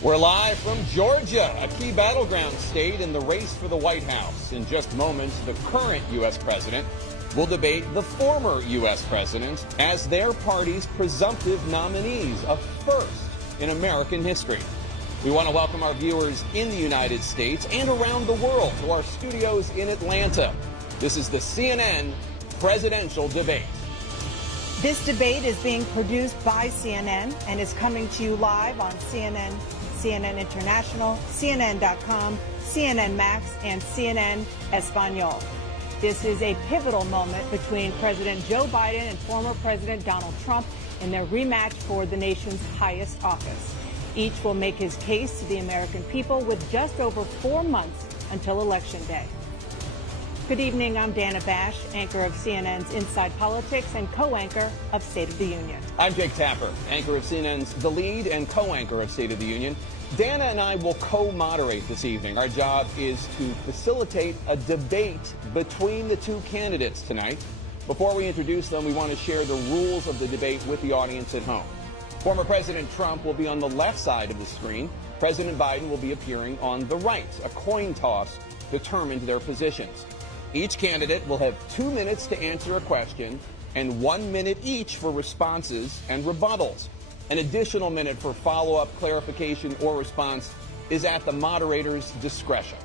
We're live from Georgia, a key battleground state in the race for the White House. In just moments, the current U.S. president will debate the former U.S. president as their party's presumptive nominees, a first in American history. We want to welcome our viewers in the United States and around the world to our studios in Atlanta. This is the CNN presidential debate. This debate is being produced by CNN and is coming to you live on CNN, CNN International, CNN.com, CNN Max, and CNN Espanol. This is a pivotal moment between President Joe Biden and former President Donald Trump in their rematch for the nation's highest office. Each will make his case to the American people with just over 4 months until Election Day. Good evening, I'm Dana Bash, anchor of CNN's Inside Politics and co-anchor of State of the Union. I'm Jake Tapper, anchor of CNN's The Lead and co-anchor of State of the Union. Dana and I will co-moderate this evening. Our job is to facilitate a debate between the two candidates tonight. Before we introduce them, we want to share the rules of the debate with the audience at home. Former President Trump will be on the left side of the screen. President Biden will be appearing on the right. A coin toss determined their positions. Each candidate will have 2 minutes to answer a question and 1 minute each for responses and rebuttals. An additional minute for follow-up, clarification, or response is at the moderator's discretion.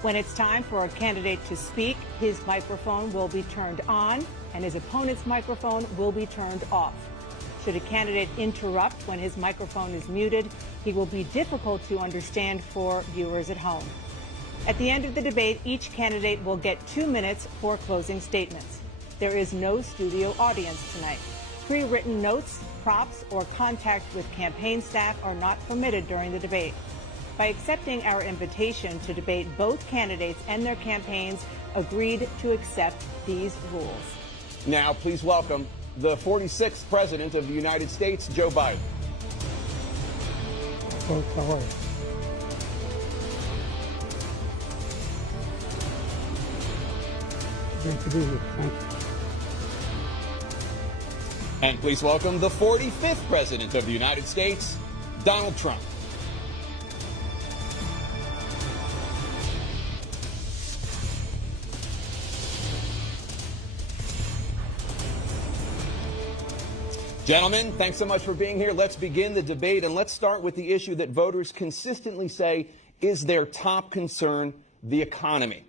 When it's time for a candidate to speak, his microphone will be turned on and his opponent's microphone will be turned off. Should a candidate interrupt when his microphone is muted, he will be difficult to understand for viewers at home. At the end of the debate, each candidate will get 2 minutes for closing statements. There is no studio audience tonight. Pre-written notes, props, or contact with campaign staff are not permitted during the debate. By accepting our invitation to debate, both candidates and their campaigns agreed to accept these rules. Now, please welcome the 46th President of the United States, Joe Biden. Folks, how are you? Great to be here. Thank you. And please welcome the 45th President of the United States, Donald Trump. Gentlemen, thanks so much for being here. Let's begin the debate, and let's start with the issue that voters consistently say is their top concern, the economy.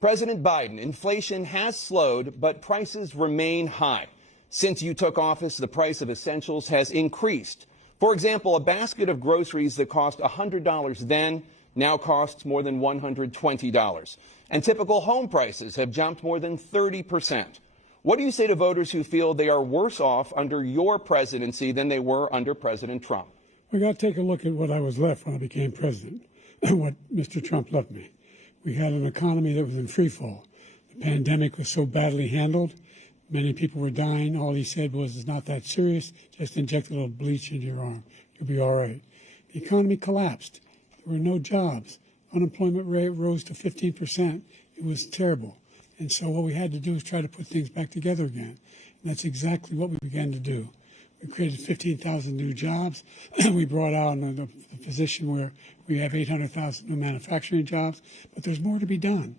President Biden, inflation has slowed, but prices remain high. Since you took office, the price of essentials has increased. For example, a basket of groceries that cost $100 then now costs more than $120. And typical home prices have jumped more than 30%. What do you say to voters who feel they are worse off under your presidency than they were under President Trump? We got to take a look at what I was left when I became president, what Mr. Trump left me. We had an economy that was in free fall. The pandemic was so badly handled. Many people were dying. All he said was, it's not that serious. Just inject a little bleach into your arm. You'll be all right. The economy collapsed. There were no jobs. Unemployment rate rose to 15%. It was terrible. And so what we had to do was try to put things back together again. And that's exactly what we began to do. We created 15,000 new jobs. We brought out a position where we have 800,000 new manufacturing jobs. But there's more to be done.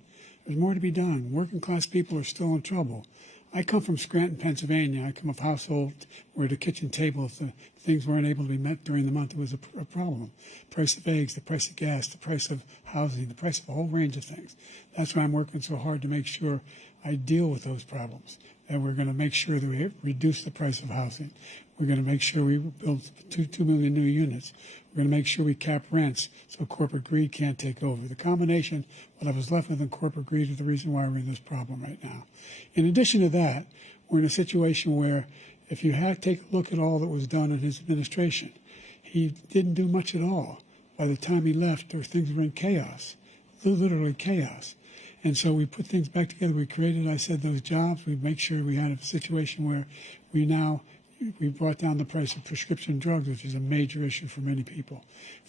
There's more to be done. Working class people are still in trouble. I come from Scranton, Pennsylvania. I come of a household where the kitchen table, if the things weren't able to be met during the month, it was a problem. The price of eggs, the price of gas, the price of housing, the price of a whole range of things. That's why I'm working so hard to make sure I deal with those problems. And we're going to make sure that we reduce the price of housing. We're going to make sure we build 2 million new units. We're going to make sure we cap rents so corporate greed can't take over. The combination, what I was left with in corporate greed, is the reason why we're in this problem right now. In addition to that, we're in a situation where if you take a look at all that was done in his administration, he didn't do much at all. By the time he left, things were in chaos, literally chaos. And so we put things back together. We created, I said, those jobs. We make sure we had a situation where we brought down the price of prescription drugs, which is a major issue for many people,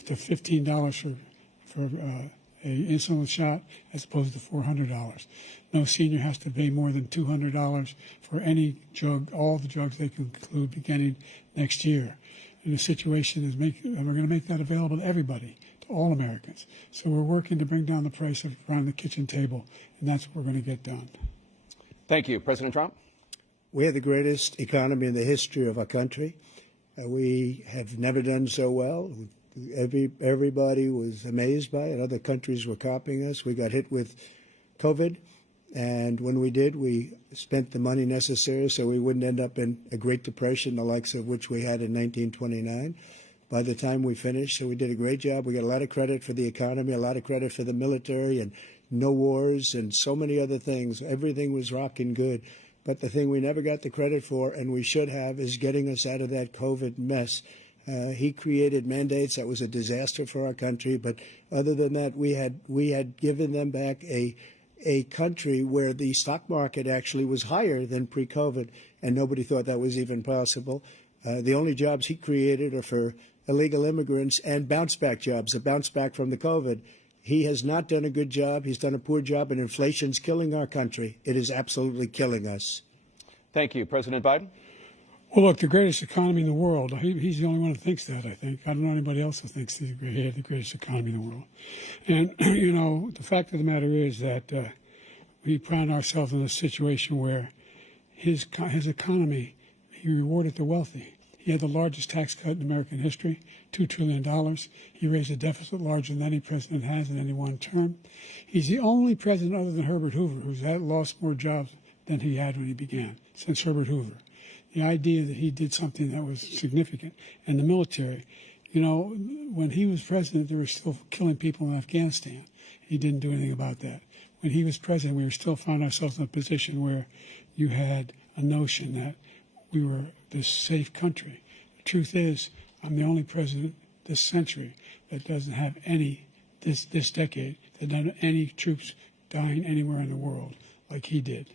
to $15 for an insulin shot as opposed to $400. No senior has to pay more than $200 for any drug, all the drugs they can include beginning next year. in a situation and we're going to make that available to everybody, to all Americans. So we're working to bring down the price around the kitchen table, and that's what we're going to get done. Thank you. President Trump? We have the greatest economy in the history of our country. We have never done so well. Everybody was amazed by it. Other countries were copying us. We got hit with COVID, and when we did, we spent the money necessary so we wouldn't end up in a Great Depression, the likes of which we had in 1929. By the time we finished, so we did a great job. We got a lot of credit for the economy, a lot of credit for the military, and no wars, and so many other things. Everything was rocking good. But the thing we never got the credit for, and we should have, is getting us out of that COVID mess. He created mandates that was a disaster for our country. But other than that, we had given them back a country where the stock market actually was higher than pre-COVID, and nobody thought that was even possible. The only jobs he created are for illegal immigrants and bounce-back jobs, a bounce back from the COVID. He has not done a good job. He's done a poor job, and inflation's killing our country. It is absolutely killing us. Thank you. President Biden? Well, look, the greatest economy in the world, he's the only one who thinks that, I think. I don't know anybody else who thinks he had the greatest economy in the world. And, you know, the fact of the matter is that we find ourselves in a situation where his economy, he rewarded the wealthy. He had the largest tax cut in American history, $2 trillion. He raised a deficit larger than any president has in any one term. He's the only president other than Herbert Hoover who's lost more jobs than he had when he began, since Herbert Hoover. The idea that he did something that was significant. And the military, you know, when he was president, they were still killing people in Afghanistan. He didn't do anything about that. When he was president, we were still found ourselves in a position where you had a notion that we were this safe country. The truth is, I'm the only president this century that doesn't have this decade, that doesn't have any troops dying anywhere in the world like he did.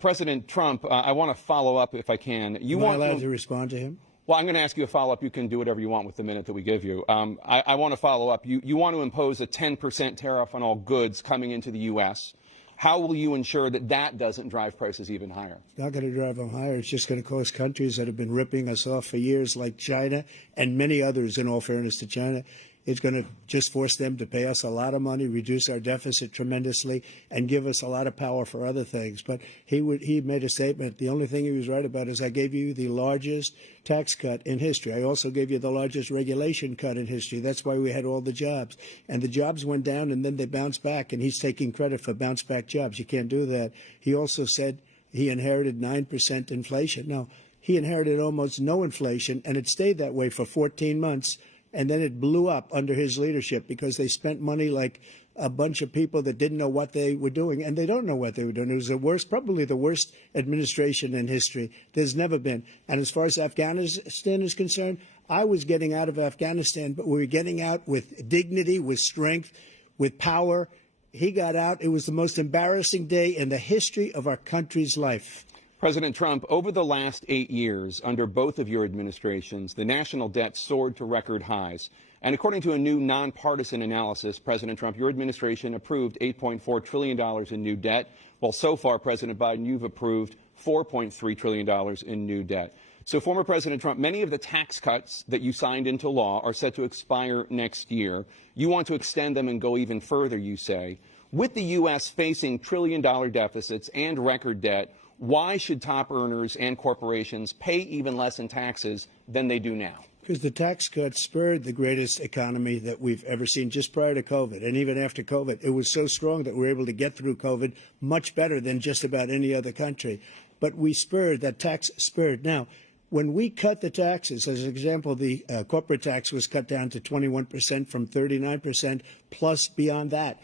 President Trump, I want to follow up if I can. Am I allowed to respond to him? Well, I'm going to ask you a follow-up. You can do whatever you want with the minute that we give you. I want to follow up. You want to impose a 10% tariff on all goods coming into the U.S. How will you ensure that that doesn't drive prices even higher? It's not going to drive them higher. It's just going to cost countries that have been ripping us off for years, like China and many others, in all fairness to China. It's going to just force them to pay us a lot of money, reduce our deficit tremendously, and give us a lot of power for other things. But he made a statement. The only thing he was right about is I gave you the largest tax cut in history. I also gave you the largest regulation cut in history. That's why we had all the jobs. And the jobs went down, and then they bounced back, and he's taking credit for bounce-back jobs. You can't do that. He also said he inherited 9% inflation. No, he inherited almost no inflation, and it stayed that way for 14 months. And then it blew up under his leadership because they spent money like a bunch of people that didn't know what they were doing, and they don't know what they were doing. It was probably the worst administration in history. There's never been. And as far as Afghanistan is concerned, I was getting out of Afghanistan, but we were getting out with dignity, with strength, with power. He got out. It was the most embarrassing day in the history of our country's life. President Trump, over the last 8 years, under both of your administrations, the national debt soared to record highs. And according to a new nonpartisan analysis, President Trump, your administration approved $8.4 trillion in new debt, while so far, President Biden, you've approved $4.3 trillion in new debt. So, former President Trump, many of the tax cuts that you signed into law are set to expire next year. You want to extend them and go even further, you say. With the U.S. facing trillion-dollar deficits and record debt, why should top earners and corporations pay even less in taxes than they do now? Because the tax cuts spurred the greatest economy that we've ever seen just prior to COVID. And even after COVID, it was so strong that we were able to get through COVID much better than just about any other country. But we spurred, that tax spurred. Now, when we cut the taxes, as an example, the corporate tax was cut down to 21% from 39%, plus beyond that.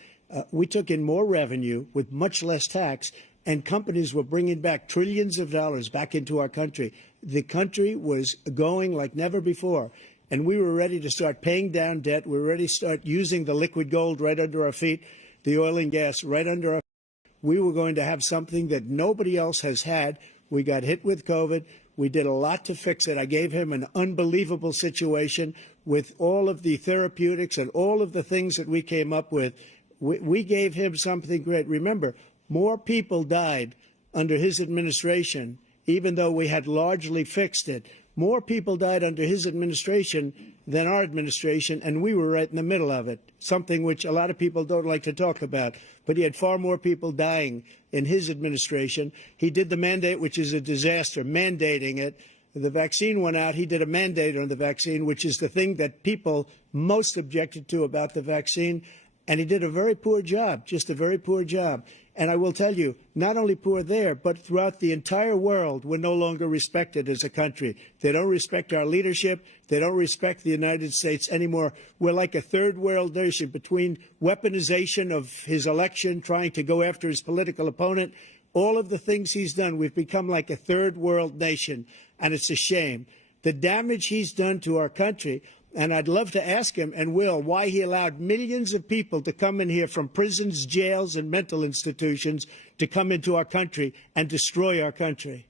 We took in more revenue with much less tax, and companies were bringing back trillions of dollars back into our country. The country was going like never before, and we were ready to start paying down debt. We were ready to start using the liquid gold right under our feet, the oil and gas right under our feet. We were going to have something that nobody else has had. We got hit with COVID. We did a lot to fix it. I gave him an unbelievable situation with all of the therapeutics and all of the things that we came up with. We gave him something great. Remember, more people died under his administration, even though we had largely fixed it. More people died under his administration than our administration, and we were right in the middle of it, something which a lot of people don't like to talk about. But he had far more people dying in his administration. He did the mandate, which is a disaster, mandating it. The vaccine went out. He did a mandate on the vaccine, which is the thing that people most objected to about the vaccine. And he did a very poor job, just a very poor job. And I will tell you, not only poor there, but throughout the entire world, we're no longer respected as a country. They don't respect our leadership. They don't respect the United States anymore. We're like a third world nation between weaponization of his election, trying to go after his political opponent, all of the things he's done. We've become like a third world nation, and it's a shame. The damage he's done to our country. And I'd love to ask him, and will, why he allowed millions of people to come in here from prisons, jails, and mental institutions to come into our country and destroy our country.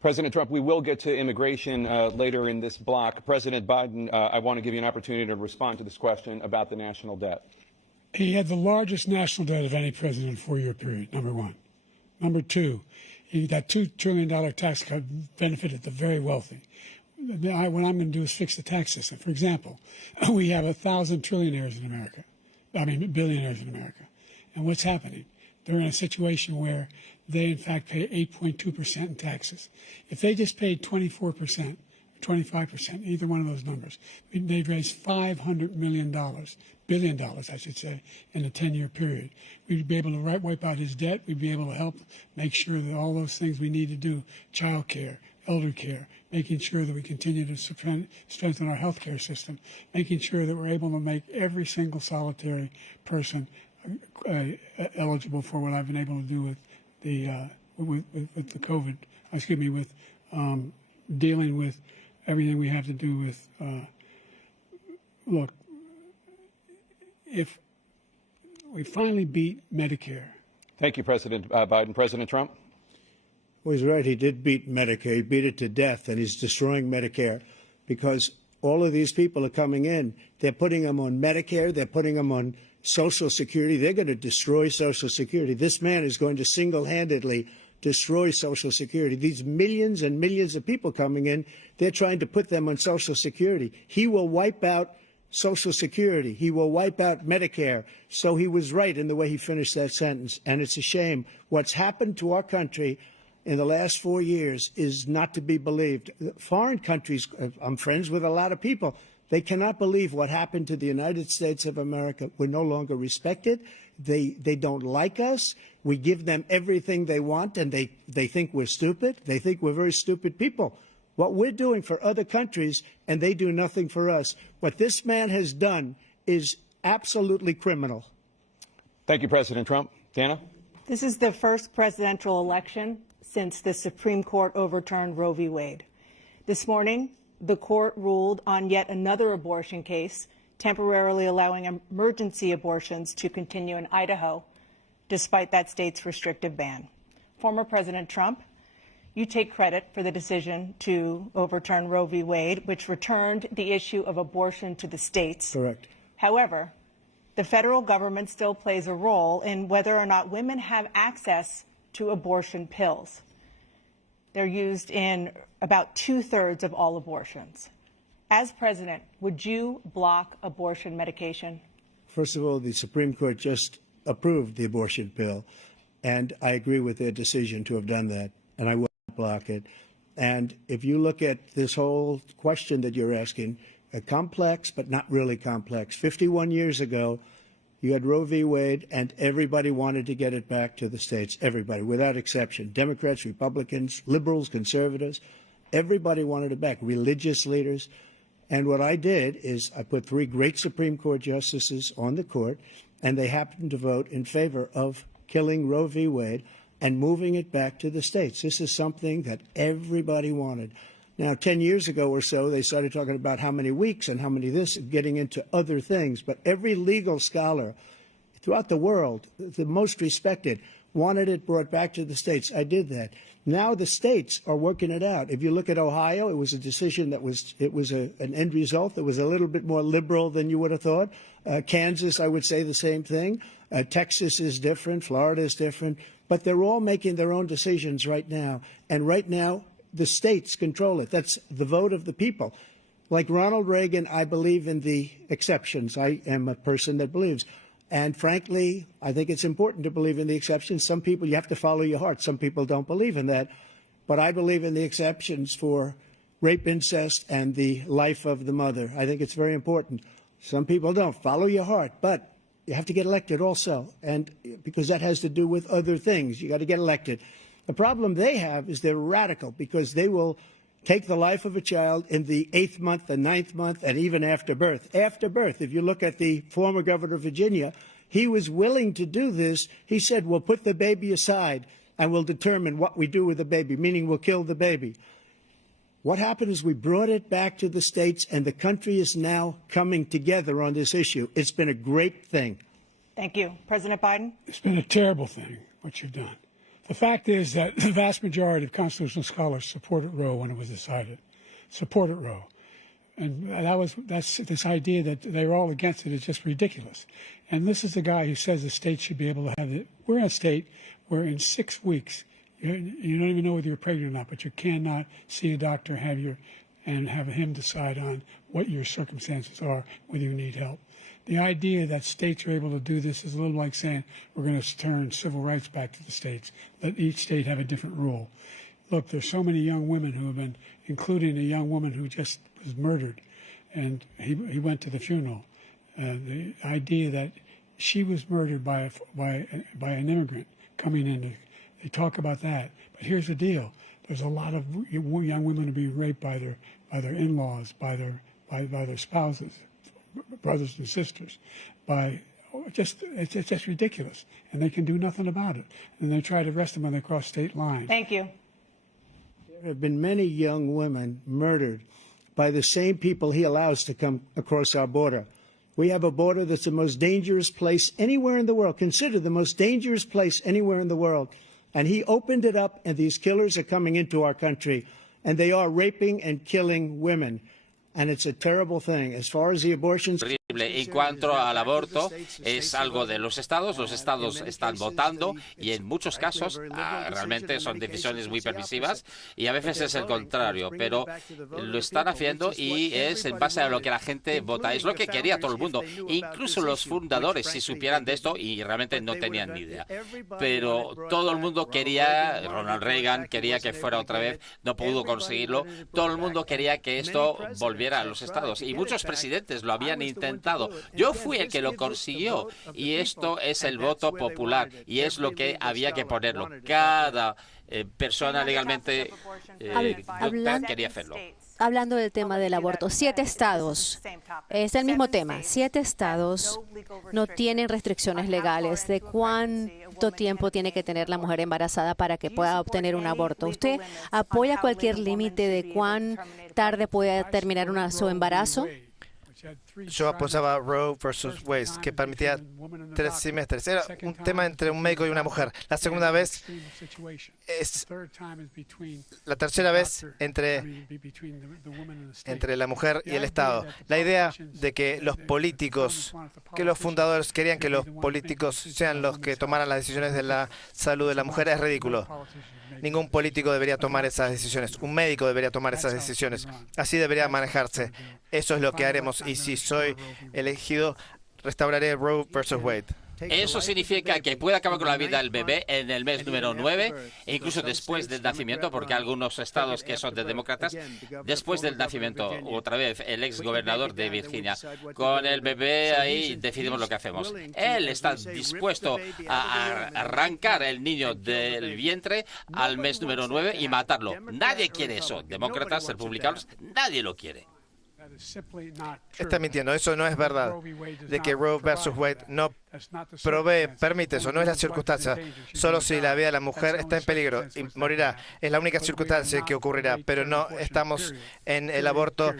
President Trump, we will get to immigration later in this block. President Biden, I want to give you an opportunity to respond to this question about the national debt. He had the largest national debt of any president in a 4-year period, number one. Number two, that $2 trillion tax cut benefited the very wealthy. What I'm going to do is fix the tax system. For example, we have 1,000 trillionaires in America. Billionaires in America. And what's happening? They're in a situation where they, in fact, pay 8.2% in taxes. If they just paid 24%, 25%, either one of those numbers, they'd raise $500 billion, I should say, in a 10-year period. We'd be able to wipe out his debt. We'd be able to help make sure that all those things we need to do, child care, elder care, making sure that we continue to strengthen our health care system, making sure that we're able to make every single solitary person eligible for what I've been able to do with the COVID, with dealing with everything we have to do with, look, if we finally beat Medicare. Thank you, President Biden. President Trump? Well, he's right. He did beat Medicare. He beat it to death, and he's destroying Medicare because all of these people are coming in. They're putting them on Medicare. They're putting them on Social Security. They're going to destroy Social Security. This man is going to single-handedly destroy Social Security. These millions and millions of people coming in, they're trying to put them on Social Security. He will wipe out Social Security. He will wipe out Medicare. So he was right in the way he finished that sentence. And it's a shame. What's happened to our country in the last 4 years is not to be believed. Foreign countries, I'm friends with a lot of people, they cannot believe what happened to the United States of America. We're no longer respected. They don't like us. We give them everything they want, and they think we're stupid. They think we're very stupid people. What we're doing for other countries, and they do nothing for us. What this man has done is absolutely criminal. Thank you, President Trump. Dana? This is the first presidential election since the Supreme Court overturned Roe v. Wade. This morning, the court ruled on yet another abortion case, temporarily allowing emergency abortions to continue in Idaho, despite that state's restrictive ban. Former President Trump, you take credit for the decision to overturn Roe v. Wade, which returned the issue of abortion to the states. Correct. However, the federal government still plays a role in whether or not women have access to abortion pills. They're used in about 2/3 of all abortions. As president, would you block abortion medication? First of all, the Supreme Court just approved the abortion pill, and I agree with their decision to have done that, and I will not block it. And if you look at this whole question that you're asking, complex but not really complex. 51 years ago, you had Roe v. Wade, and everybody wanted to get it back to the states. Everybody, without exception. Democrats, Republicans, liberals, conservatives. Everybody wanted it back. Religious leaders. And what I did is I put 3 great Supreme Court justices on the court, and they happened to vote in favor of killing Roe v. Wade and moving it back to the states. This is something that everybody wanted. Now, 10 years ago or so, they started talking about how many weeks and how many this, getting into other things. But every legal scholar throughout the world, the most respected, wanted it brought back to the states. I did that. Now the states are working it out. If you look at Ohio, it was a decision that was an end result that was a little bit more liberal than you would have thought. Kansas, I would say the same thing. Texas is different. Florida is different. But they're all making their own decisions right now. And right now, the states control it. That's the vote of the people. Like Ronald Reagan, I believe in the exceptions. I am a person that believes. And frankly, I think it's important to believe in the exceptions. Some people, you have to follow your heart. Some people don't believe in that. But I believe in the exceptions for rape, incest, and the life of the mother. I think it's very important. Some people don't. Follow your heart. But you have to get elected also. And because that has to do with other things. You got to get elected. The problem they have is they're radical because they will take the life of a child in the 8th month, the 9th month, and even after birth. After birth, if you look at the former governor of Virginia, he was willing to do this. He said, we'll put the baby aside and we'll determine what we do with the baby, meaning we'll kill the baby. What happened is we brought it back to the states, and the country is now coming together on this issue. It's been a great thing. Thank you. President Biden? It's been a terrible thing, what you've done. The fact is that the vast majority of constitutional scholars supported Roe when it was decided, supported Roe. And that's this idea that they're all against it is just ridiculous. And this is the guy who says the state should be able to have it. We're in a state where in 6 weeks, you don't even know whether you're pregnant or not, but you cannot see a doctor, and have him decide on what your circumstances are, whether you need help. The idea that states are able to do this is a little like saying we're going to turn civil rights back to the states, let each state have a different rule. Look, there's so many young women who have been, including a young woman who just was murdered, and he went to the funeral. The idea that she was murdered by an immigrant coming in, they talk about that. But here's the deal: there's a lot of young women who are being raped by their in-laws, by their spouses, brothers and sisters, it's just ridiculous, and they can do nothing about it. And they try to arrest them when they cross state lines. Thank you. There have been many young women murdered by the same people he allows to come across our border. We have a border that's the most dangerous place anywhere in the world, considered the most dangerous place anywhere in the world. And he opened it up, and these killers are coming into our country, and they are raping and killing women. And it's a terrible thing. As far as the abortions... En cuanto al aborto, es algo de los estados están votando y en muchos casos realmente son decisiones muy permisivas y a veces es el contrario, pero lo están haciendo y es en base a lo que la gente vota. Es lo que quería todo el mundo, incluso los fundadores, si supieran de esto, y realmente no tenían ni idea. Pero todo el mundo quería, Ronald Reagan quería que fuera otra vez, no pudo conseguirlo. Todo el mundo quería que esto volviera a los estados y muchos presidentes lo habían intentado. Yo fui el que lo consiguió y esto es el voto popular y es lo que había que ponerlo. Cada persona legalmente quería hacerlo. Hablando del tema del aborto, 7 estados, es el mismo tema, 7 estados no tienen restricciones legales de cuánto tiempo tiene que tener la mujer embarazada para que pueda obtener un aborto. ¿Usted apoya cualquier límite de cuán tarde puede terminar su embarazo? Yo apoyaba Roe versus Wade, que permitía 3 semestres. Era un tema entre un médico y una mujer. La segunda vez es la tercera vez entre la mujer y el Estado. La idea de que los políticos, que los fundadores querían que los políticos sean los que tomaran las decisiones de la salud de la mujer es ridículo. Ningún político debería tomar esas decisiones. Un médico debería tomar esas decisiones. Así debería manejarse. Eso es lo que haremos. Y si soy elegido, restauraré Roe versus Wade. Eso significa que puede acabar con la vida del bebé en el mes número 9, e incluso después del nacimiento, porque algunos estados que son de demócratas, después del nacimiento, otra vez, el ex gobernador de Virginia, con el bebé ahí decidimos lo que hacemos. Él está dispuesto a arrancar el niño del vientre al mes número 9 y matarlo. Nadie quiere eso. Demócratas, republicanos, nadie lo quiere. Está mintiendo, eso no es verdad. De que Roe versus Wade no permite eso, no es la circunstancia. Solo si la vida de la mujer está en peligro y morirá. Es la única circunstancia que ocurrirá, pero no estamos en el aborto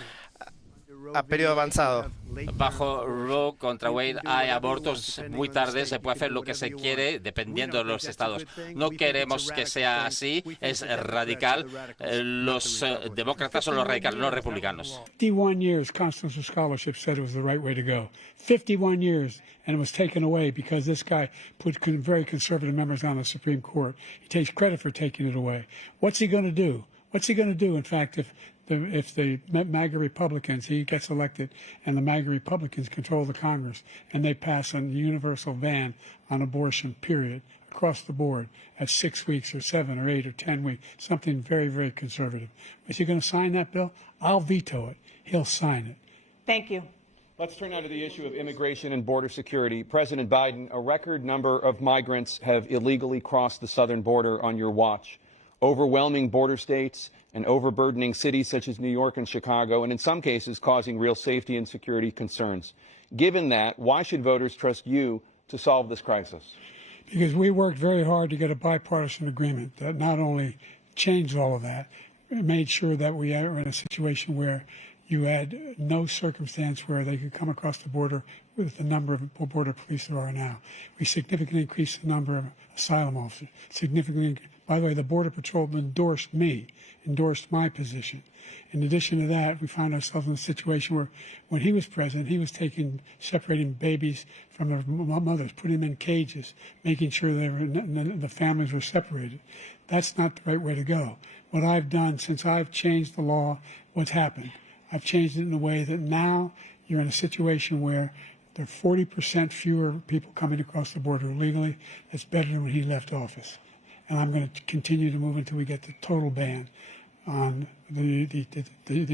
a periodo avanzado. Bajo Roe contra Wade hay abortos muy tarde, se puede hacer lo que se quiere dependiendo de los estados. No queremos que sea así, es radical. Los demócratas son los radicales, no los republicanos. 51 years constitutional scholarship said it was the right way to go. 51 years, and it was taken away because this guy put very conservative members on the Supreme Court. He takes credit for taking it away. What's he going to do? What's he going to do? In fact, if the MAGA Republicans, he gets elected, and the MAGA Republicans control the Congress, and they pass a universal ban on abortion, period, across the board at 6 weeks or 7 or 8 or 10 weeks, something very, very conservative. Is he going to sign that bill? I'll veto it. He'll sign it. Thank you. Let's turn now to the issue of immigration and border security. President Biden, a record number of migrants have illegally crossed the southern border on your watch. Overwhelming border states and overburdening cities such as New York and Chicago, and in some cases causing real safety and security concerns. Given that, why should voters trust you to solve this crisis? Because we worked very hard to get a bipartisan agreement that not only changed all of that, it made sure that we are in a situation where you had no circumstance where they could come across the border with the number of border police there are now. We significantly increased the number of asylum officers. By the way, the Border Patrol endorsed my position. In addition to that, we found ourselves in a situation where when he was president, he was separating babies from their mothers, putting them in cages, making sure the families were separated. That's not the right way to go. What I've done since I've changed the law, what's happened? I've changed it in a way that now you're in a situation where there are 40% fewer people coming across the border illegally. That's better than when he left office. And I'm going to continue to move until we get the total ban on the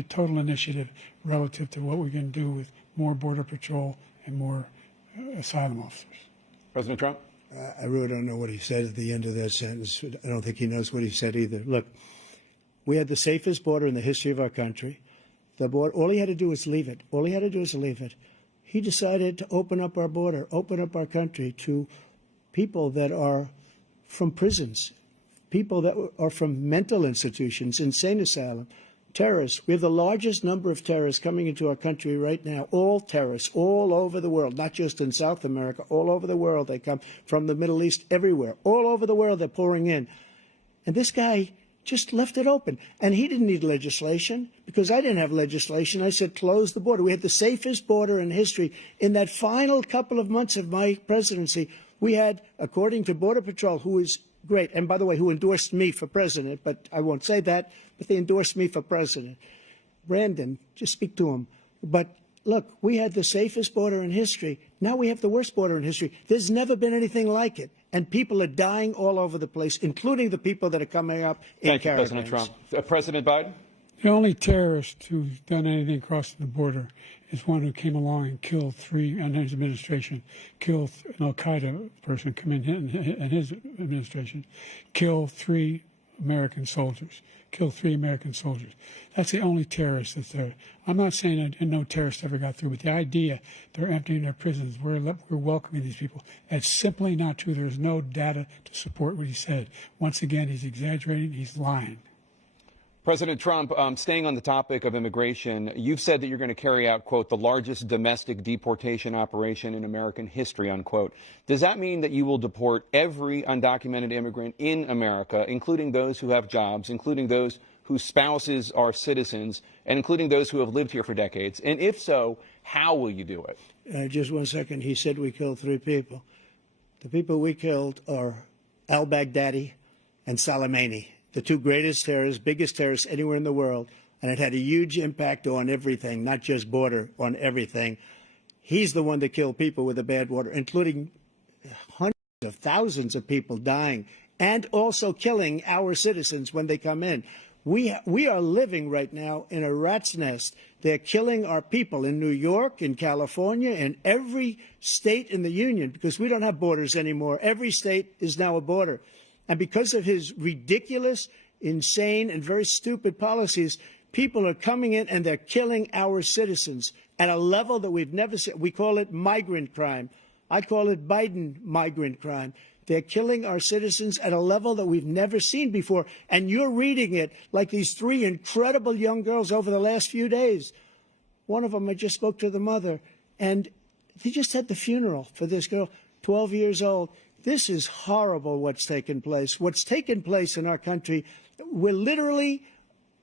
total initiative relative to what we're going to do with more Border Patrol and more asylum officers. President Trump? I really don't know what he said at the end of that sentence. I don't think he knows what he said either. Look, we had the safest border in the history of our country. The border, all he had to do was leave it. All he had to do was leave it. He decided to open up our border, open up our country to people that are from prisons, people that are from mental institutions, insane asylum, terrorists. We have the largest number of terrorists coming into our country right now, all terrorists, all over the world, not just in South America, all over the world. They come from the Middle East, everywhere. All over the world they're pouring in. And this guy just left it open. And he didn't need legislation because I didn't have legislation. I said, close the border. We had the safest border in history. In that final couple of months of my presidency, we had, according to Border Patrol, who is great, and by the way, who endorsed me for president, but I won't say that, but they endorsed me for president. Brandon, just speak to him. But look, we had the safest border in history. Now we have the worst border in history. There's never been anything like it. And people are dying all over the place, including the people that are coming up in caravans. Thank you, President Trump. President Biden? The only terrorist who's done anything crossing the border is one who came along and killed three, and his administration, killed an al-Qaeda person come in his administration, killed 3 American soldiers. That's the only terrorist that's there. I'm not saying that no terrorist ever got through, but the idea they're emptying their prisons, we're welcoming these people, that's simply not true. There's no data to support what he said. Once again, he's exaggerating, he's lying. President Trump, staying on the topic of immigration, you've said that you're going to carry out, quote, the largest domestic deportation operation in American history, unquote. Does that mean that you will deport every undocumented immigrant in America, including those who have jobs, including those whose spouses are citizens, and including those who have lived here for decades? And if so, how will you do it? Just 1 second. He said we killed 3 people. The people we killed are al-Baghdadi and Soleimani, the 2 greatest terrorists, biggest terrorists anywhere in the world, and it had a huge impact on everything, not just border, on everything. He's the one that killed people with the bad water, including hundreds of thousands of people dying, and also killing our citizens when they come in. We are living right now in a rat's nest. They're killing our people in New York, in California, in every state in the union, because we don't have borders anymore. Every state is now a border. And because of his ridiculous, insane, and very stupid policies, people are coming in and they're killing our citizens at a level that we've never seen. We call it migrant crime. I call it Biden migrant crime. They're killing our citizens at a level that we've never seen before. And you're reading it like these 3 incredible young girls over the last few days. One of them, I just spoke to the mother, and they just had the funeral for this girl, 12 years old. This is horrible what's taken place. What's taken place in our country, we're literally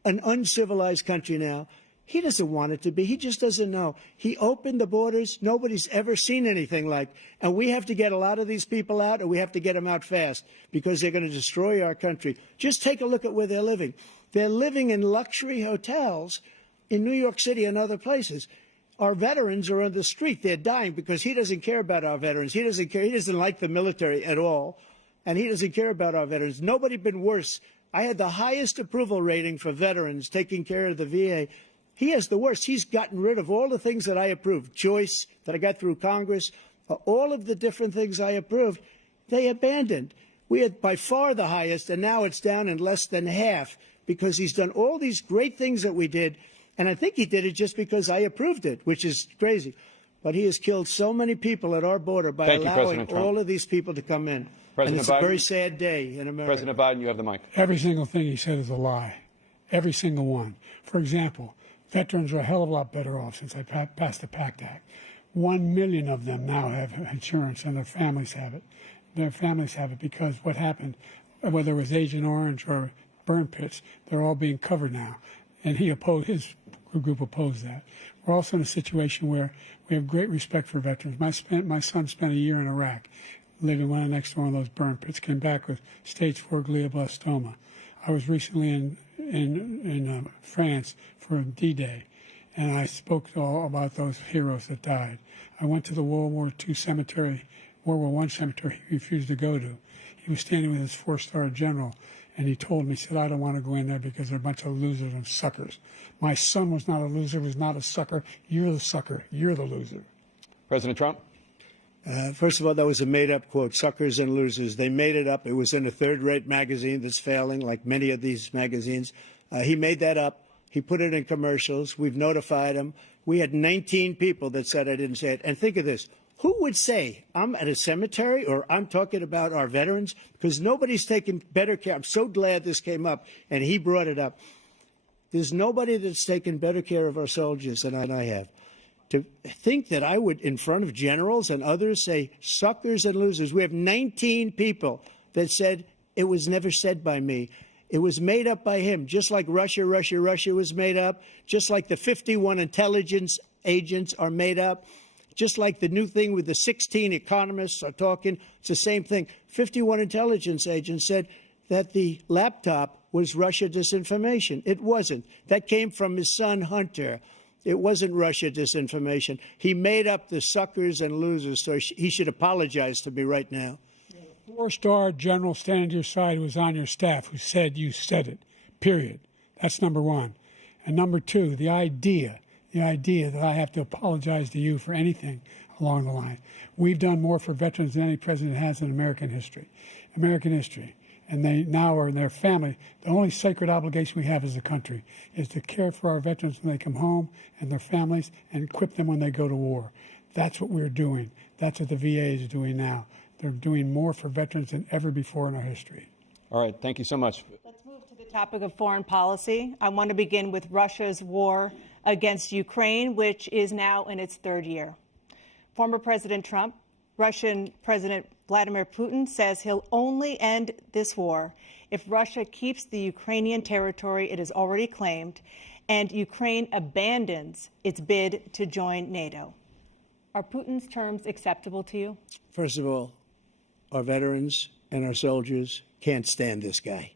an uncivilized country now. He doesn't want it to be. He just doesn't know. He opened the borders. Nobody's ever seen anything like. And we have to get a lot of these people out, or we have to get them out fast, because they're going to destroy our country. Just take a look at where they're living. They're living in luxury hotels in New York City and other places. Our veterans are on the street. They're dying because he doesn't care about our veterans. He doesn't care. He doesn't like the military at all, and he doesn't care about our veterans. Nobody been worse. I had the highest approval rating for veterans taking care of the VA. He has the worst. He's gotten rid of all the things that I approved, choice that I got through Congress, all of the different things I approved, they abandoned. We had by far the highest, and now it's down in less than half because he's done all these great things that we did. And I think he did it just because I approved it, which is crazy. But he has killed so many people at our border by allowing all of these people to come in. And it's a very sad day in America. President Biden, you have the mic. Every single thing he said is a lie. Every single one. For example, veterans are a hell of a lot better off since I passed the PACT Act. 1 million of them now have insurance, and their families have it. Their families have it because what happened, whether it was Agent Orange or burn pits, they're all being covered now. And he opposed, his group opposed that. We're also in a situation where we have great respect for veterans. My son spent a year in Iraq, living right next to one of those burn pits, came back with stage 4 glioblastoma. I was recently in France for D-Day, and I spoke all about those heroes that died. I went to the World War I cemetery he refused to go to. He was standing with his 4-star general, and he told me, he said, I don't want to go in there because they're a bunch of losers and suckers. My son was not a loser, was not a sucker. You're the sucker. You're the loser. President Trump? First of all, that was a made-up quote, suckers and losers. They made it up. It was in a third-rate magazine that's failing, like many of these magazines. He made that up. He put it in commercials. We've notified him. We had 19 people that said I didn't say it. And think of this. Who would say I'm at a cemetery or I'm talking about our veterans? Because nobody's taken better care. I'm so glad this came up, and he brought it up. There's nobody that's taken better care of our soldiers than I have. To think that I would, in front of generals and others, say suckers and losers. We have 19 people that said it was never said by me. It was made up by him, just like Russia was made up, just like the 51 intelligence agents are made up, just like the new thing with the 16 economists are talking. It's the same thing. 51 intelligence agents said that the laptop was Russia disinformation. It wasn't. That came from his son, Hunter. It wasn't Russia disinformation. He made up the suckers and losers, so he should apologize to me right now. 4-star general standing to your side who was on your staff who said you said it, period. That's number one. And number two, the idea that I have to apologize to you for anything along the line. We've done more for veterans than any president has in American history. And they now are in their family. The only sacred obligation we have as a country is to care for our veterans when they come home and their families and equip them when they go to war. That's what we're doing. That's what the VA is doing now. They're doing more for veterans than ever before in our history. All right. Thank you so much. Let's move to the topic of foreign policy. I want to begin with Russia's war against Ukraine, which is now in its third year. Former President Trump, Russian President Vladimir Putin says he'll only end this war if Russia keeps the Ukrainian territory it has already claimed and Ukraine abandons its bid to join NATO. Are Putin's terms acceptable to you? First of all, our veterans and our soldiers can't stand this guy.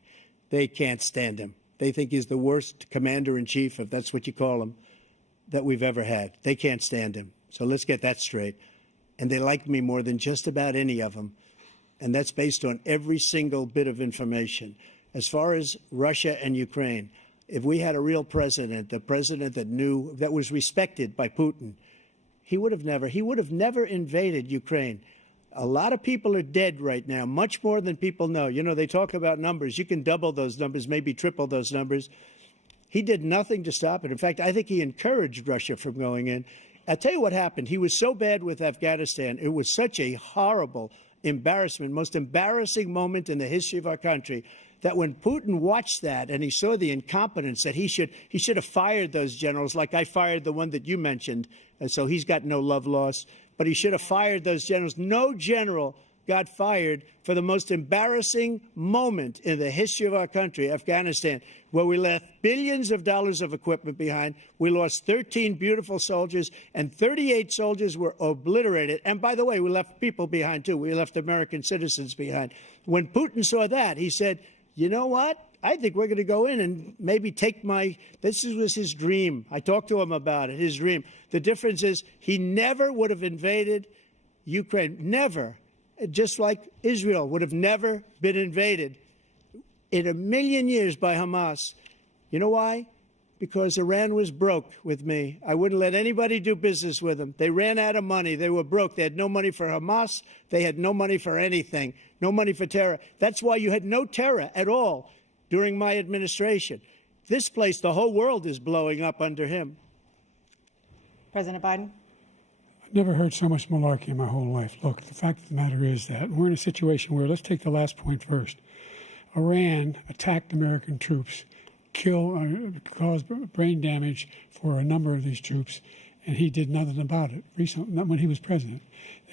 They can't stand him. They think he's the worst commander-in-chief, if that's what you call him, that we've ever had. They can't stand him. So let's get that straight. And they like me more than just about any of them. And that's based on every single bit of information. As far as Russia and Ukraine, if we had a real president, a president that knew, that was respected by Putin, he would have never invaded Ukraine. A lot of people are dead right now, much more than people know. You know, they talk about numbers. You can double those numbers, maybe triple those numbers. He did nothing to stop it. In fact, I think he encouraged Russia from going in. I'll tell you what happened. He was so bad with Afghanistan. It was such a horrible embarrassment, most embarrassing moment in the history of our country, that when Putin watched that and he saw the incompetence, that he should have fired those generals, like I fired the one that you mentioned, and so he's got no love lost. But he should have fired those generals. No general got fired for the most embarrassing moment in the history of our country, Afghanistan, where we left billions of dollars of equipment behind. We lost 13 beautiful soldiers, and 38 soldiers were obliterated. And by the way, we left people behind, too. We left American citizens behind. When Putin saw that, he said, you know what? I think we're going to go in and maybe take this was his dream. I talked to him about it, his dream. The difference is he never would have invaded Ukraine, never, just like Israel would have never been invaded in a million years by Hamas. You know why? Because Iran was broke with me. I wouldn't let anybody do business with them. They ran out of money. They were broke. They had no money for Hamas. They had no money for anything, no money for terror. That's why you had no terror at all during my administration. This place, the whole world is blowing up under him. President Biden? I've never heard so much malarkey in my whole life. Look, the fact of the matter is that we're in a situation where, let's take the last point first. Iran attacked American troops, caused brain damage for a number of these troops, and he did nothing about it. Recently, not when he was president.